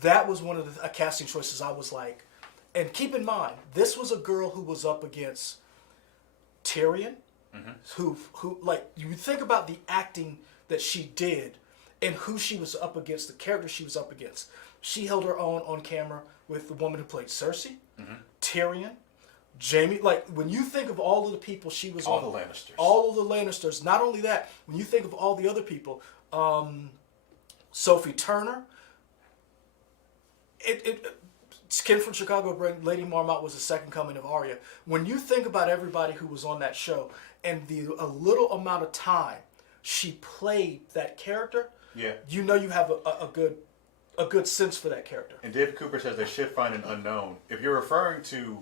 that was one of the casting choices I was like, and keep in mind, this was a girl who was up against Tyrion, who like, you think about the acting that she did and who she was up against, the character she was up against. She held her own on camera with the woman who played Cersei, Tyrion, Jamie. Like, when you think of all of the people she was All on, the Lannisters. all of the Lannisters. Not only that, when you think of all the other people, Sophie Turner. Kid from Chicago, Lady Marmot was the second coming of Arya. When you think about everybody who was on that show and a little amount of time she played that character, Yeah. you know you have a good sense for that character. And David Cooper says they should find an unknown. If you're referring to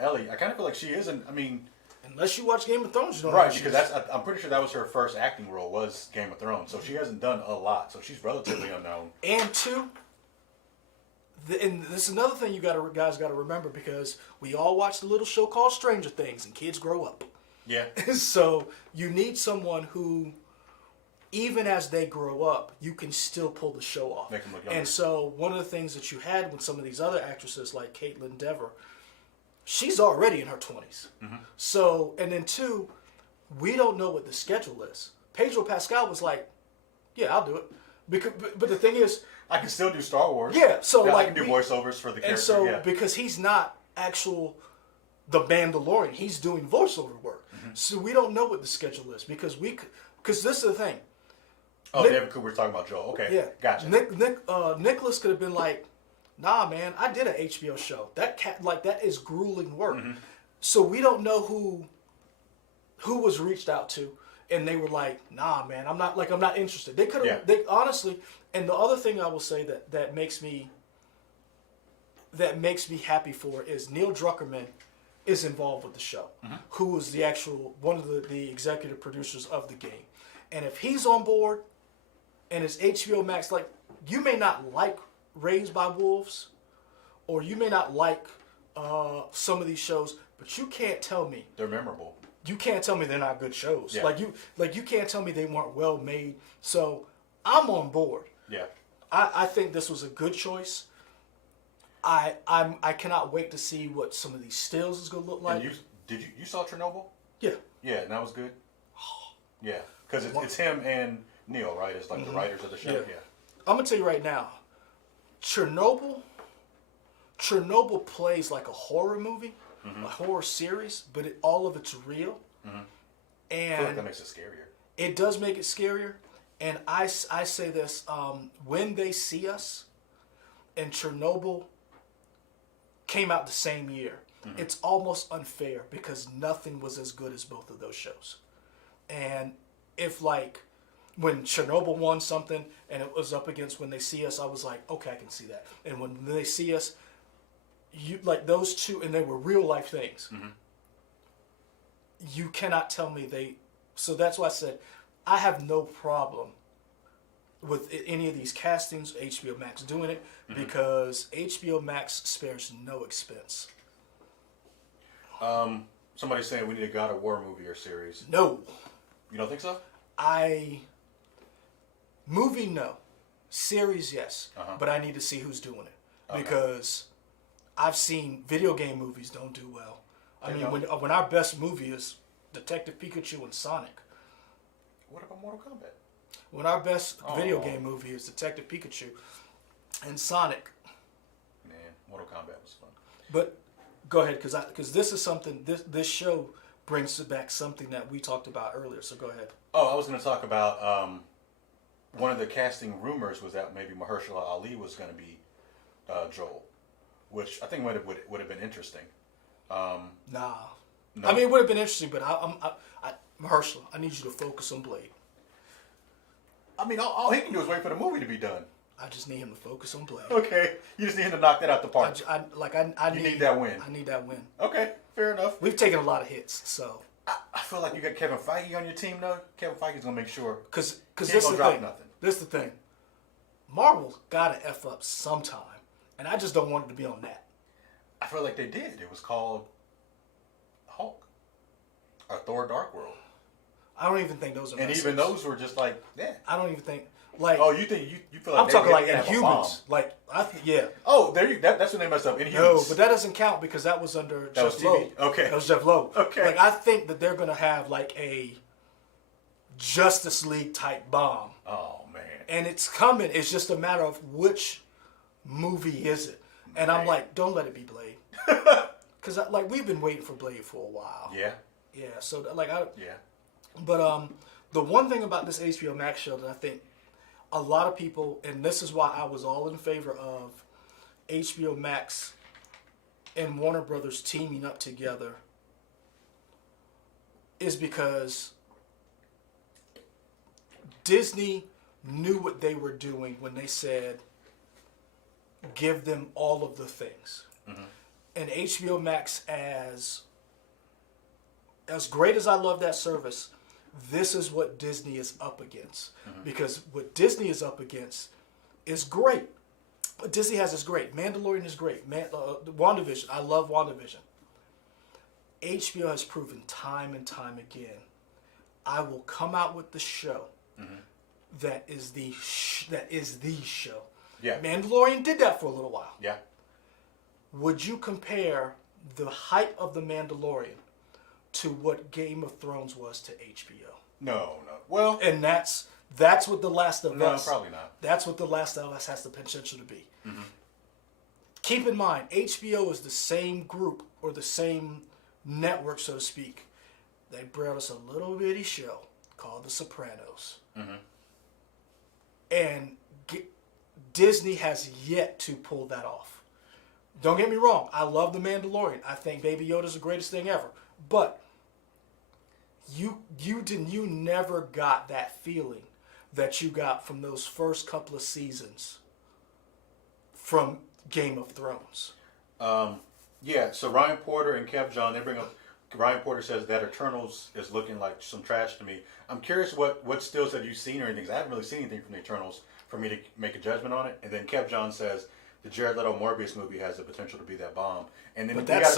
Ellie, I kind of feel like she isn't. I mean, Unless you watch Game of Thrones, you don't right? know Because I'm pretty sure that was her first acting role was Game of Thrones. So she hasn't done a lot. So she's relatively unknown. And two, and this is another thing you guys got to remember, because we all watch the little show called Stranger Things, and kids grow up. Yeah. So you need someone who, even as they grow up, you can still pull the show off. Make them look younger. And so one of the things that you had with some of these other actresses like Caitlin Dever, she's already in her 20s. So, and then two, we don't know what the schedule is. Pedro Pascal was like, yeah, I'll do it. But the thing is, I can still do Star Wars. yeah, so Yeah, like I can do voiceovers for the character. and so yeah. because he's not the Mandalorian, he's doing voiceover work. So we don't know what the schedule is because this is the thing. Oh, David Cooper's talking about Joel. Okay. Yeah, Gotcha. Nicholas could have been like, nah, man, I did an HBO show. That is grueling work. So we don't know who was reached out to, and they were like, nah, man, I'm not interested. They could have, Yeah. they honestly. And the other thing I will say that makes me happy for is Neil Druckerman is involved with the show, who was the actual one of the executive producers of the game, and if he's on board, and it's HBO Max, like, you may not like Raised by Wolves, or you may not like some of these shows, but you can't tell me They're memorable. you can't tell me they're not good shows. Yeah. Like you can't tell me they weren't well made. So I'm on board. Yeah. I think this was a good choice. I cannot wait to see what some of these stills is gonna look like. And you saw Chernobyl? Yeah. Yeah, and that was good. Yeah, because it's him and Neil, right? It's like the writers of the show. Yeah. Yeah. I'm gonna tell you right now, Chernobyl plays like a horror movie, a horror series, but all of it's real. I feel like And that makes it scarier. it does make it scarier. And I say this, when They See Us and Chernobyl came out the same year, it's almost unfair because nothing was as good as both of those shows. And if, like, when Chernobyl won something and it was up against When They See Us, I was like, okay, I can see that. And When They See Us, you like those two, and they were real life things. You cannot tell me so that's why I said I have no problem with any of these castings, HBO Max doing it because HBO Max spares no expense. Somebody's saying we need a God of War movie or series. No. You don't think so? Movie, no. Series, yes. But I need to see who's doing it. Because I've seen video game movies don't do well. I mean, when our best movie is Detective Pikachu and Sonic. What about Mortal Kombat? When our best video game movie is Detective Pikachu and Sonic. Man, Mortal Kombat was fun. But go ahead, because this is something, this show brings back something that we talked about earlier, so go ahead. Oh, I was going to talk about one of the casting rumors was that maybe Mahershala Ali was going to be Joel, which I think would have been interesting. Nah. No? I mean, it would have been interesting, but Mahershala, I need you to focus on Blade. I mean, all he can do is wait for the movie to be done. I just need him to focus on Blade. Okay, you just need him to knock that out the park. You need that win. I need that win. Okay, fair enough. We've taken a lot of hits, so. I feel like you got Kevin Feige on your team, though. Kevin Feige's gonna make sure. Because he this ain't is gonna the drop thing. nothing. This is the thing. Marvel gotta F up sometime, and I just don't want it to be on that. I feel like they did. It was called Hulk or Thor: Dark World. I don't even think those are. And messages. even those were just like, yeah. I don't even think like. Oh, you think you feel like I'm talking like they have a bomb. Inhumans. Like yeah. Oh, there you. That's when they messed up. Inhumans. No, but that doesn't count because that was under That was Jeff TV? Lowe. Okay. That was Jeff Lowe. Okay. Like I think that they're gonna have like a Justice League type bomb. Oh man. And it's coming. It's just a matter of which movie is it. And I'm like, don't let it be Blade. Because like we've been waiting for Blade for a while. Yeah. Yeah. So like Yeah. But the one thing about this HBO Max show that I think a lot of people, and this is why I was all in favor of HBO Max and Warner Brothers teaming up together, is because Disney knew what they were doing when they said, give them all of the things. And HBO Max, as great as I love that service, this is what Disney is up against. Because what Disney is up against is great. But Disney has is great. Mandalorian is great. WandaVision, I love WandaVision. HBO has proven time and time again, I will come out with the show that is the show. Yeah. Mandalorian did that for a little while. Yeah. Would you compare the hype of The Mandalorian to what Game of Thrones was to HBO? No. Well. And that's what The Last of Us. No, probably not. That's what The Last of Us has the potential to be. Keep in mind, HBO is the same group or the same network, so to speak. They brought us a little bitty show called The Sopranos. And Disney has yet to pull that off. Don't get me wrong. I love The Mandalorian. I think Baby Yoda's the greatest thing ever. But you never got that feeling that you got from those first couple of seasons from Game of Thrones. Yeah, so Ryan Porter and Kev John, they bring up, Ryan Porter says that Eternals is looking like some trash to me. I'm curious what stills have you seen or anything, 'cause I haven't really seen anything from the Eternals for me to make a judgment on it. And then Kev John says the Jared Leto Morbius movie has the potential to be that bomb. And then as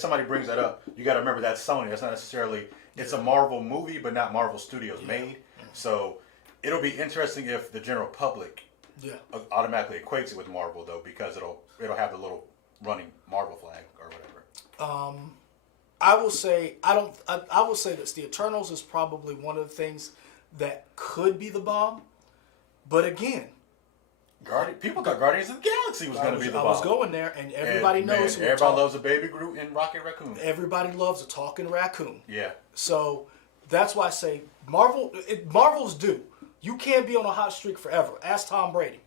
somebody brings that up, you got to remember that's Sony. That's not necessarily, it's a Marvel movie, but not Marvel Studios made. So it'll be interesting if the general public automatically equates it with Marvel, though, because it'll have the little running Marvel flag or whatever. I will say I will say this: the Eternals is probably one of the things that could be the bomb, but again, people thought Guardians of the Galaxy was going to be the bomb. I was going there, and everybody knows. Everybody loves a baby Groot and Rocket Raccoon. Everybody loves a talking raccoon. Yeah. So that's why I say Marvel's due. You can't be on a hot streak forever. Ask Tom Brady.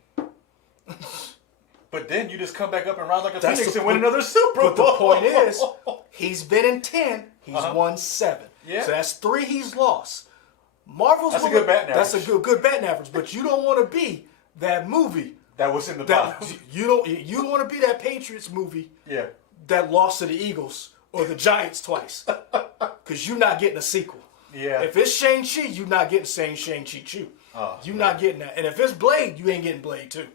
But then you just come back up and rise like a phoenix and win another Super Bowl. But the point is, he's been in 10. He's won 7. Yeah. So that's 3 he's lost. That's a good batting average. That's a good batting average. But you don't want to be that movie that was in the box. You don't want to be that Patriots movie. Yeah. That lost to the Eagles or the Giants twice. Because you're not getting a sequel. Yeah. If it's Shang-Chi, you're not getting Shang-Chi 2. You're not getting that. And if it's Blade, you ain't getting Blade 2.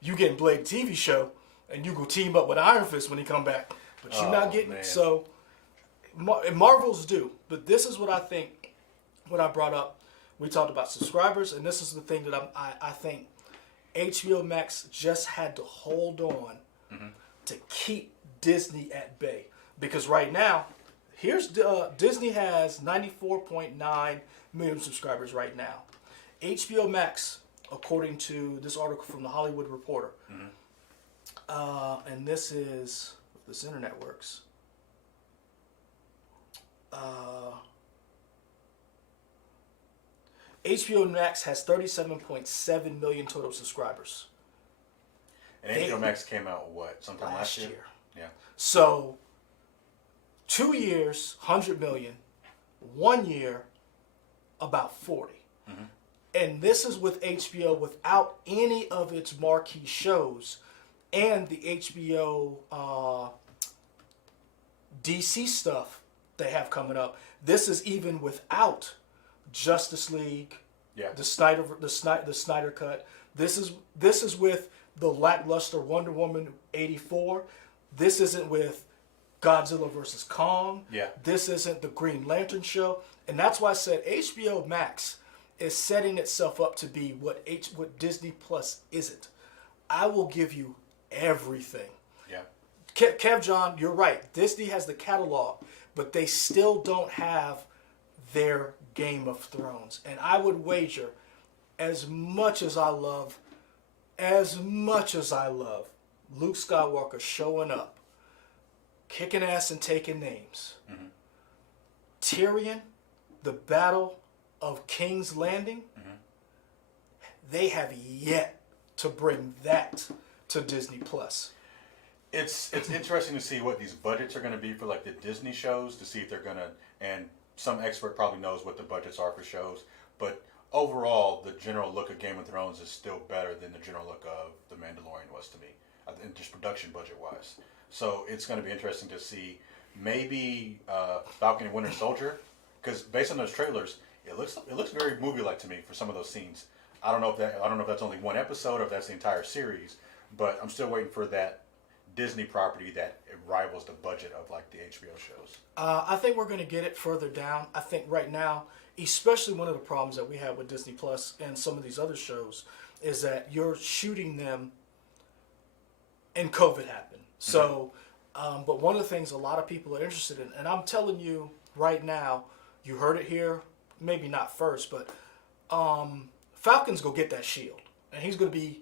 You getting Blade TV show, and you go team up with Iron Fist when he come back. But you're not getting it. So Marvels do. But this is what I think, what I brought up. We talked about subscribers, and this is the thing that I think HBO Max just had to hold on to keep Disney at bay. Because right now, Disney has 94.9 million subscribers right now. HBO Max, according to this article from the Hollywood Reporter, and this is, if this internet works, HBO Max has 37.7 million total subscribers. And HBO Max came out, sometime last year? Yeah. So, 2 years, 100 million. 1 year, about 40. And this is with HBO without any of its marquee shows and the HBO DC stuff they have coming up. This is even without Justice League, the Snyder Cut. This is with the lackluster Wonder Woman 84. This isn't with Godzilla vs. Kong. Yeah. This isn't the Green Lantern show. And that's why I said HBO Max is setting itself up to be what Disney Plus isn't. I will give you everything. Yeah. Kev John, you're right. Disney has the catalog, but they still don't have their Game of Thrones. And I would wager, as much as I love Luke Skywalker showing up, kicking ass and taking names, Tyrion, the Battle of King's Landing, they have yet to bring that to Disney Plus. It's interesting to see what these budgets are going to be for like the Disney shows, to see if they're going to, and some expert probably knows what the budgets are for shows, but overall the general look of Game of Thrones is still better than the general look of The Mandalorian was to me, and just production budget wise. So it's going to be interesting to see maybe Falcon and Winter Soldier, because based on those trailers, it looks very movie-like to me for some of those scenes. I don't know if that's only one episode or if that's the entire series, but I'm still waiting for that Disney property that rivals the budget of like the HBO shows. I think we're going to get it further down. I think right now, especially one of the problems that we have with Disney Plus and some of these other shows is that you're shooting them and COVID happened. So, but one of the things a lot of people are interested in, and I'm telling you right now, you heard it here, maybe not first, but Falcon's going to get that shield, and he's going to be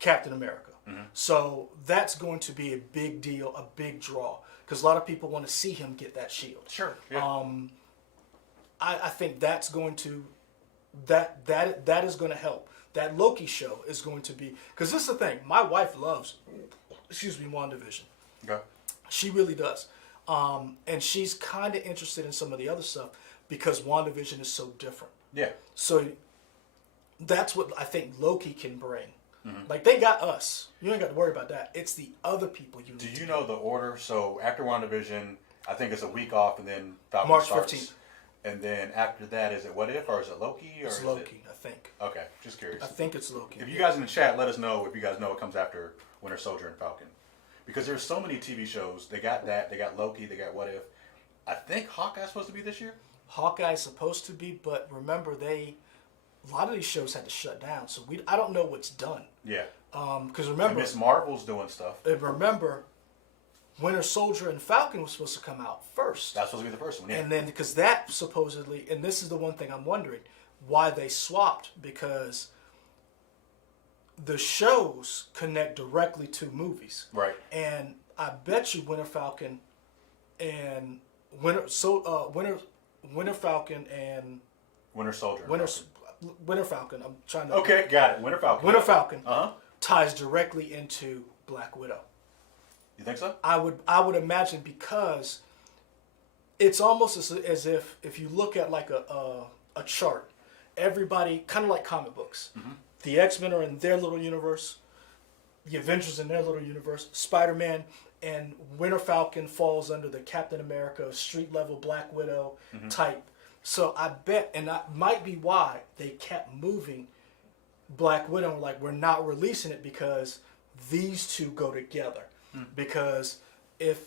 Captain America. So that's going to be a big deal, a big draw, because a lot of people want to see him get that shield. Sure. Yeah. I think that's going to that is going to help. That Loki show is going to be, because this is the thing. My wife loves, WandaVision. Okay. She really does, and she's kind of interested in some of the other stuff because WandaVision is so different. Yeah. So that's what I think Loki can bring. Like, they got us. You ain't got to worry about that. It's the other people you need. Do you know the order? So after WandaVision, I think it's a week off, and then Falcon March starts. 15th. And then after that, is it What If, or is it Loki? Or It's is Loki, I think. Okay, just curious. I think it's Loki. If you guys in the chat, let us know if you guys know what comes after Winter Soldier and Falcon. Because there's so many TV shows. They got that. They got Loki. They got What If. I think Hawkeye's supposed to be this year. Hawkeye's supposed to be, but remember, a lot of these shows had to shut down. So I don't know what's done. Yeah. Because remember, Miss Marvel's doing stuff. And remember, Winter Soldier and Falcon was supposed to come out first. That's supposed to be the first one, yeah. And then, because that supposedly, and this is the one thing I'm wondering, why they swapped, because the shows connect directly to movies. Right. And I bet you Winter Falcon and Winter Falcon and Winter Soldier. Winter Falcon. I'm trying to. Okay, got it. Winter Falcon. Winter Falcon. Uh-huh. Ties directly into Black Widow. You think so? I would imagine, because it's almost as if you look at like a chart, everybody kind of like comic books. The X-Men are in their little universe, the Avengers in their little universe, Spider-Man and Winter Falcon falls under the Captain America street level Black Widow type So I bet, and that might be why they kept moving Black Widow. Like, we're not releasing it because these two go together. Because if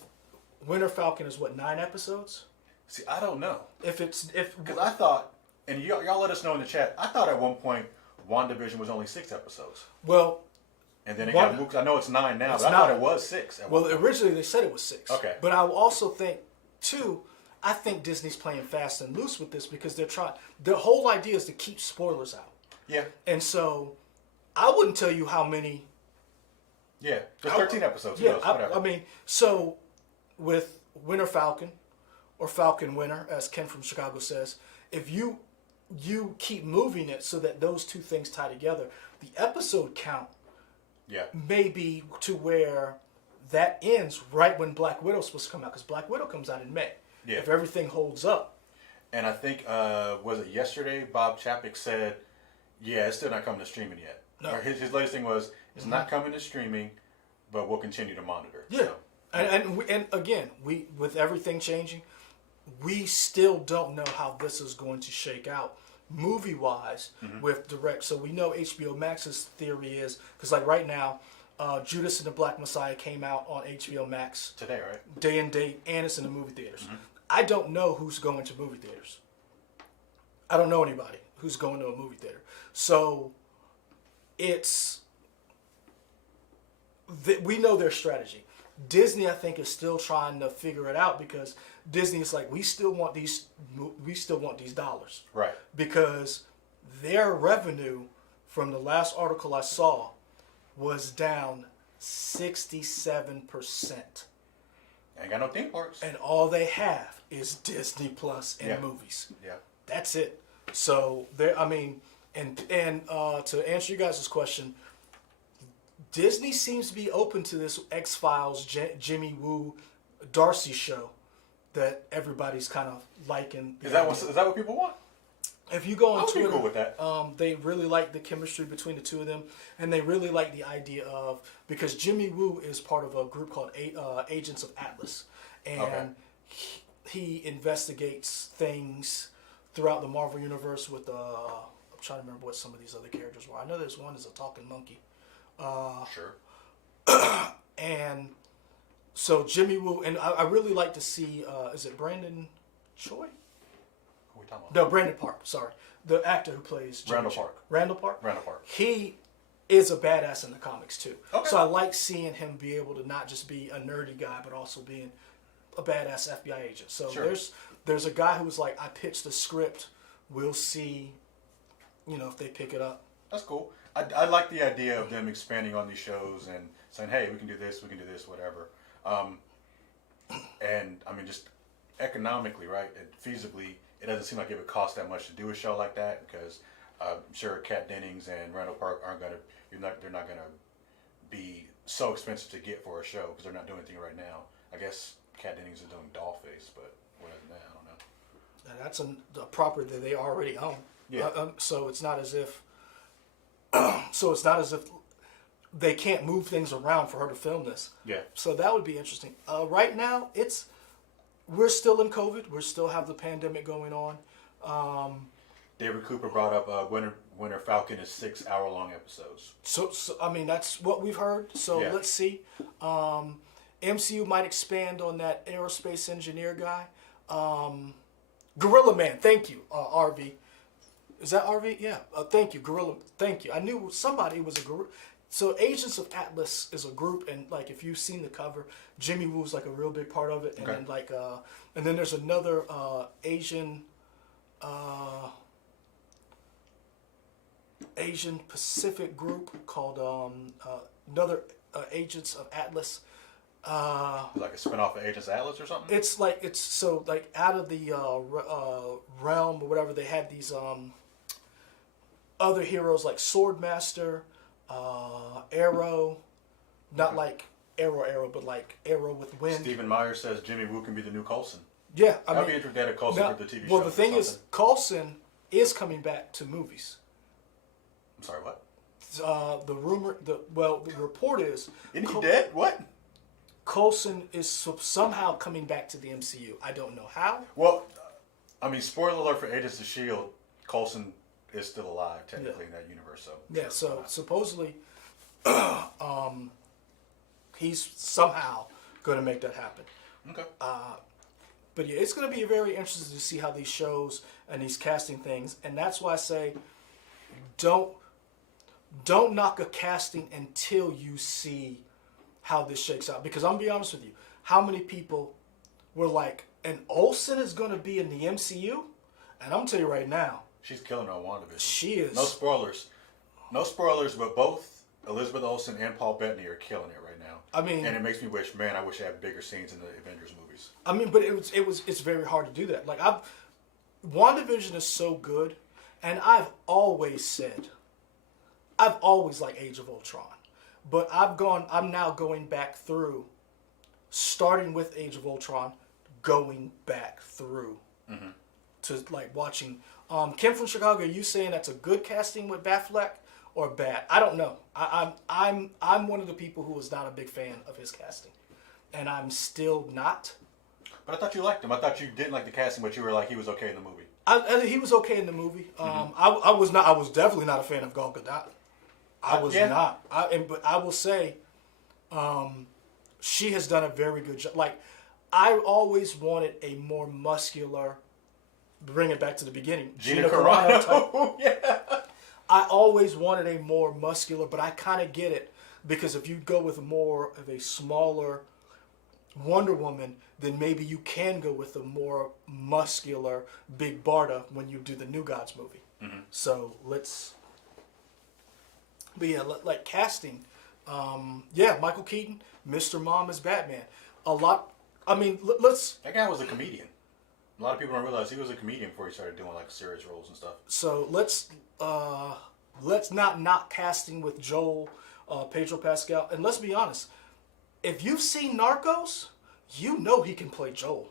Winter Falcon is what, 9 episodes? See, I don't know. Because I thought, and y'all let us know in the chat. I thought at one point WandaVision was only 6 episodes. Well, and then it got moved. I know it's 9 now, but I thought it was 6. Well, originally they said it was 6. Okay. But I also think, too, I think Disney's playing fast and loose with this because they're trying. The whole idea is to keep spoilers out. Yeah. And so, I wouldn't tell you how many. Yeah, there's 13 episodes. Yeah, I mean, so with Winter Falcon, or Falcon Winter, as Ken from Chicago says, if you keep moving it so that those two things tie together, the episode count may be to where that ends right when Black Widow's supposed to come out, because Black Widow comes out in May. Yeah. If everything holds up. And I think, was it yesterday, Bob Chapek said, yeah, it's still not coming to streaming yet. No. Or his latest thing was, it's not coming to streaming, but we'll continue to monitor. Yeah. So. And again, with everything changing, we still don't know how this is going to shake out movie-wise with direct. So we know HBO Max's theory is, because like right now, Judas and the Black Messiah came out on HBO Max. Today, right? Day and date, and it's in the movie theaters. I don't know who's going to movie theaters. I don't know anybody who's going to a movie theater. So we know their strategy. Disney, I think, is still trying to figure it out, because Disney is like, we still want these dollars, right? Because their revenue, from the last article I saw, was down 67%. Ain't got no theme parks, and all they have is Disney Plus and movies. Yeah, that's it. So there, I mean, and to answer you guys' question, Disney seems to be open to this X-Files Jimmy Woo Darcy show that everybody's kind of liking. Is that what people want? If you go on Twitter, cool with that. They really like the chemistry between the two of them, and they really like the idea of, because Jimmy Woo is part of a group called Agents of Atlas, and he investigates things throughout the Marvel universe with I'm trying to remember what some of these other characters were. I know there's one is a talking monkey. Sure. And so Jimmy Woo, and I really like to see, is it Brandon Choi? Who are we talking about? No, Brandon Park, sorry. The actor who plays Jimmy Randall Park? Randall Park. He is a badass in the comics too. Okay. So I like seeing him be able to not just be a nerdy guy, but also being a badass FBI agent. So there's a guy who was like, I pitched the script, we'll see, if they pick it up. That's cool. I like the idea of them expanding on these shows and saying, hey, we can do this, whatever. And I mean, just economically, right, and feasibly, it doesn't seem like it would cost that much to do a show like that, because I'm sure Kat Dennings and Randall Park they're not gonna be so expensive to get for a show, because they're not doing anything right now. I guess Kat Dennings is doing Dollface, but what is that? I don't know. And that's a property that they already own. Yeah. So it's not as if. They can't move things around for her to film this. Yeah. So that would be interesting. Right now, we're still in COVID. We still have the pandemic going on. David Cooper brought up Winter Falcon is 6-hour-long episodes. So I mean, that's what we've heard. So let's see. MCU might expand on that aerospace engineer guy. Gorilla Man, thank you, RV. Is that RV? Yeah. Thank you, Gorilla. Thank you. I knew somebody was a gorilla. So Agents of Atlas is a group, and like if you've seen the cover, Jimmy Woo's like a real big part of it, and then and then there's another Asian Pacific group called another Agents of Atlas. Like a spinoff of Agents of Atlas or something? It's out of the realm or whatever. They had these other heroes like Swordmaster, Arrow, not like Arrow, but like Arrow with wind. Stephen Meyer says Jimmy Woo can be the new Coulson. Yeah, I'd be interested in Coulson for the TV show. Well, the thing is, Coulson is coming back to movies. I'm sorry, what? The report is. Isn't he dead? What? Coulson is somehow coming back to the MCU. I don't know how. Well, I mean, spoiler alert for Agents of S.H.I.E.L.D., Coulson is still alive, technically, in that universe. So Yeah, so supposedly he's somehow going to make that happen. Okay. But yeah, it's going to be very interesting to see how these shows and these casting things, and that's why I say don't knock a casting until you see how this shakes out. Because I'm gonna be honest with you, how many people were like, "And Olsen is going to be in the MCU," and I'm gonna tell you right now, She's killing her on WandaVision. she is. No spoilers. No spoilers, but both Elizabeth Olsen and Paul Bettany are killing it right now. I mean, and it makes me wish, man, I wish I had bigger scenes in the Avengers movies. I mean, but it's very hard to do that. Like WandaVision is so good, and I've always liked Age of Ultron, but I'm now going back through, starting with Age of Ultron, going back through to like watching. Kim from Chicago, are you saying that's a good casting with Batfleck or bad? I don't know. I'm one of the people who was not a big fan of his casting, and I'm still not. But I thought you liked him. I thought you didn't like the casting, but you were like, he was okay in the movie. He was okay in the movie. I was not. I was definitely not a fan of Gal Gadot. I was not. But I will say, she has done a very good job. Like, I always wanted a more muscular. Bring it back to the beginning. Gina Carano type. Yeah. I always wanted a more muscular, but I kind of get it, because if you go with more of a smaller Wonder Woman, then maybe you can go with a more muscular Big Barda when you do the New Gods movie. So let's. But yeah, like casting, Michael Keaton, Mr. Mom as Batman. A lot. I mean, let's. That guy was a comedian. A lot of people don't realize he was a comedian before he started doing like serious roles and stuff. So let's not knock casting with Joel, Pedro Pascal, and let's be honest. If you've seen Narcos, you know he can play Joel.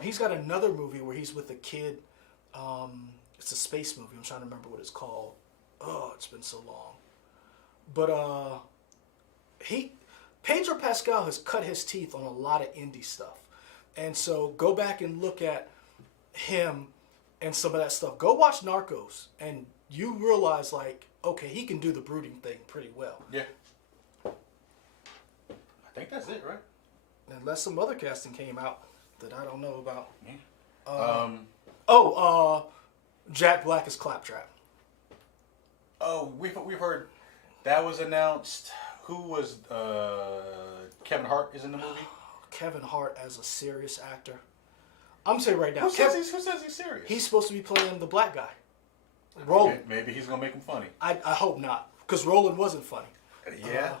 He's got another movie where he's with a kid. It's a space movie. I'm trying to remember what it's called. Oh, it's been so long. But Pedro Pascal has cut his teeth on a lot of indie stuff. And so go back and look at him and some of that stuff. Go watch Narcos, and you realize, like, okay, he can do the brooding thing pretty well. Yeah. I think that's it, right? Unless some other casting came out that I don't know about. Yeah. Jack Black is Claptrap. Oh, we've heard that was announced. Who was Kevin Hart is in the movie? Kevin Hart as a serious actor. I'm saying right now. Who says he's serious? He's supposed to be playing the black guy. Roland. Maybe he's gonna make him funny. I hope not, because Roland wasn't funny. Yeah.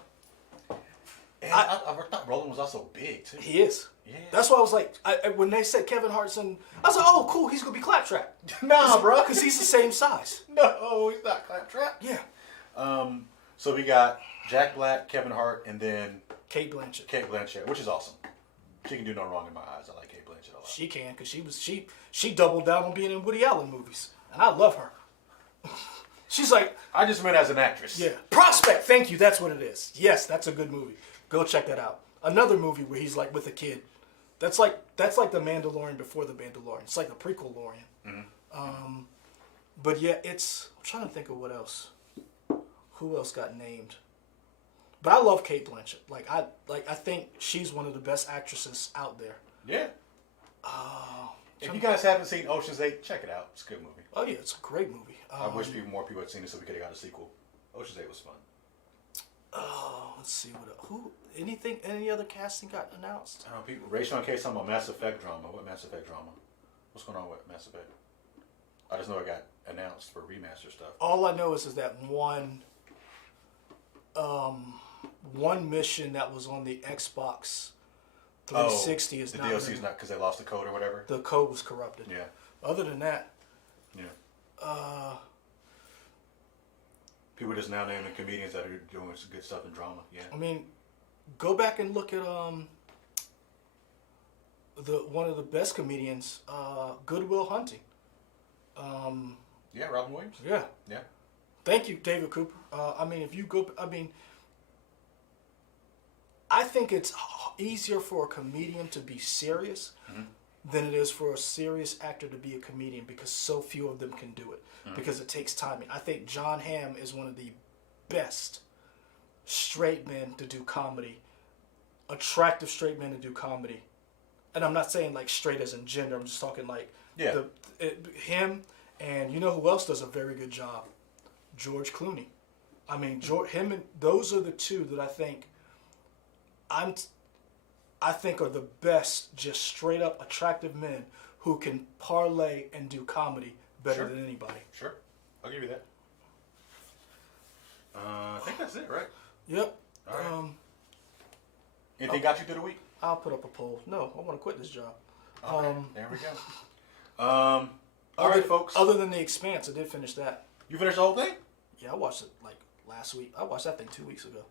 And I thought Roland was also big too. He is. Yeah. That's why I was like, when they said Kevin Hart's in, I was like, oh, cool, he's gonna be Claptrap. Nah, bro, because he's the same size. No, he's not Claptrap. Yeah. So we got Jack Black, Kevin Hart, and then Kate Blanchett. Kate Blanchett, which is awesome. She can do no wrong in my eyes. I like Kate Blanchett a lot. She can, because she doubled down on being in Woody Allen movies, and I love her. She's like, I just meant as an actress. Yeah, Prospect. Thank you. That's what it is. Yes, that's a good movie. Go check that out. Another movie where he's like with a kid. That's like the Mandalorian before the Mandalorian. It's like a prequel Lorian. But yeah, I'm trying to think of what else. Who else got named? But I love Kate Blanchett. I think she's one of the best actresses out there. Yeah. If you guys haven't seen Ocean's 8, check it out. It's a good movie. Oh yeah, it's a great movie. I wish more people had seen it so we could have got a sequel. Ocean's 8 was fun. Let's see any other casting got announced? I don't know, people. Rayshon K talking about Mass Effect drama. What Mass Effect drama? What's going on with Mass Effect? I just know it got announced for remaster stuff. All I know is that one mission that was on the Xbox 360 is the not. The DLC is not because they lost the code or whatever. The code was corrupted. Yeah. Other than that. Yeah. People just now naming comedians that are doing some good stuff in drama. Yeah. I mean, go back and look at one of the best comedians, Good Will Hunting. Yeah, Robin Williams. Yeah. Yeah. Thank you, David Cooper. I think it's easier for a comedian to be serious than it is for a serious actor to be a comedian because so few of them can do it because it takes timing. I think John Hamm is one of the best straight men to do comedy, attractive straight men to do comedy. And I'm not saying like straight as in gender. I'm just talking like him, and you know who else does a very good job? George Clooney. I mean, him and those are the two that I think are the best, just straight up attractive men who can parlay and do comedy better than anybody. Sure, I'll give you that. I think that's it, right? Yep. All right. Anything got you through the week? I'll put up a poll. No, I want to quit this job. Okay, there we go. All right, folks. Other than The Expanse, I did finish that. You finished the whole thing? Yeah, I watched it like last week. I watched that thing 2 weeks ago.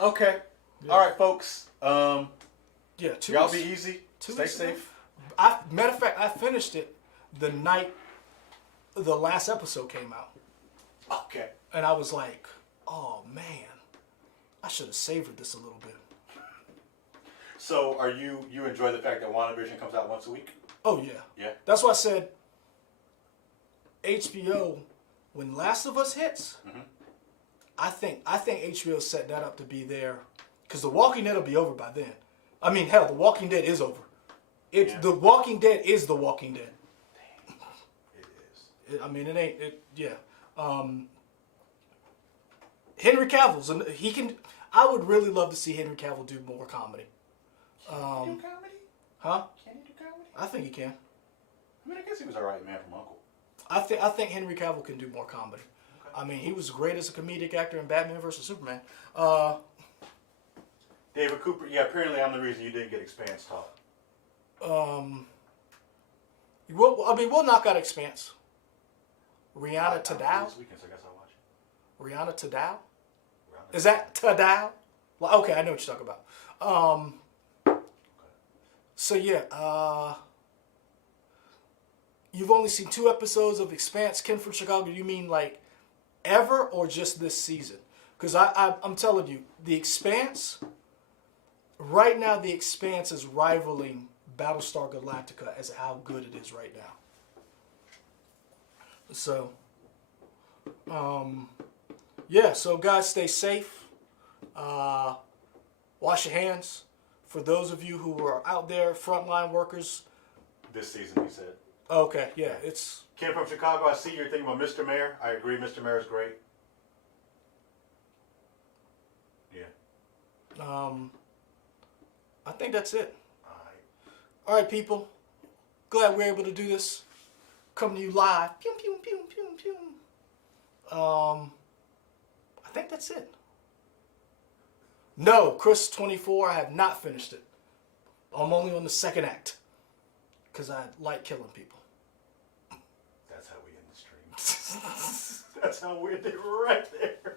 Okay. Yeah. All right, folks. Yeah, y'all be easy. Stay safe. Matter of fact, I finished it the night the last episode came out. Okay. And I was like, oh man, I should have savored this a little bit. So, you enjoy the fact that WandaVision comes out once a week? Oh yeah. Yeah. That's why I said HBO, when Last of Us hits, I think HBO set that up to be there, because The Walking Dead will be over by then. I mean, hell, The Walking Dead is over. The Walking Dead is The Walking Dead. It is. I mean, it ain't. Yeah. Henry Cavill's, and he can. I would really love to see Henry Cavill do more comedy. Can he do comedy? Huh? Can he do comedy? I think he can. I mean, I guess he was alright, Man from U.N.C.L.E. I think Henry Cavill can do more comedy. Okay. I mean, he was great as a comedic actor in Batman vs Superman. David Cooper. Yeah, apparently I'm the reason you didn't get Expanse talk. We'll knock out Expanse. Rihanna Tadao. This weekend, so I guess I'll watch it. Rihanna Tadao. Is that Tadao? Well, okay, I know what you're talking about. So yeah, you've only seen 2 episodes of Expanse. Ken from Chicago, do you mean like ever or just this season? Because I'm telling you, The Expanse, right now The Expanse is rivaling Battlestar Galactica as how good it is right now. So, yeah, so guys, stay safe. Wash your hands. For those of you who are out there, frontline workers. This season, he said. Okay, yeah, it's... Ken from Chicago, I see you're thinking about Mr. Mayor. I agree, Mr. Mayor is great. Yeah. I think that's it. All right, people. Glad we're able to do this. Come to you live. Pew, pew, pew, pew, pew. I think that's it. No, Chris 24, I have not finished it. I'm only on the 2nd act. Because I like killing people. That's how we end the stream. That's how we end it right there.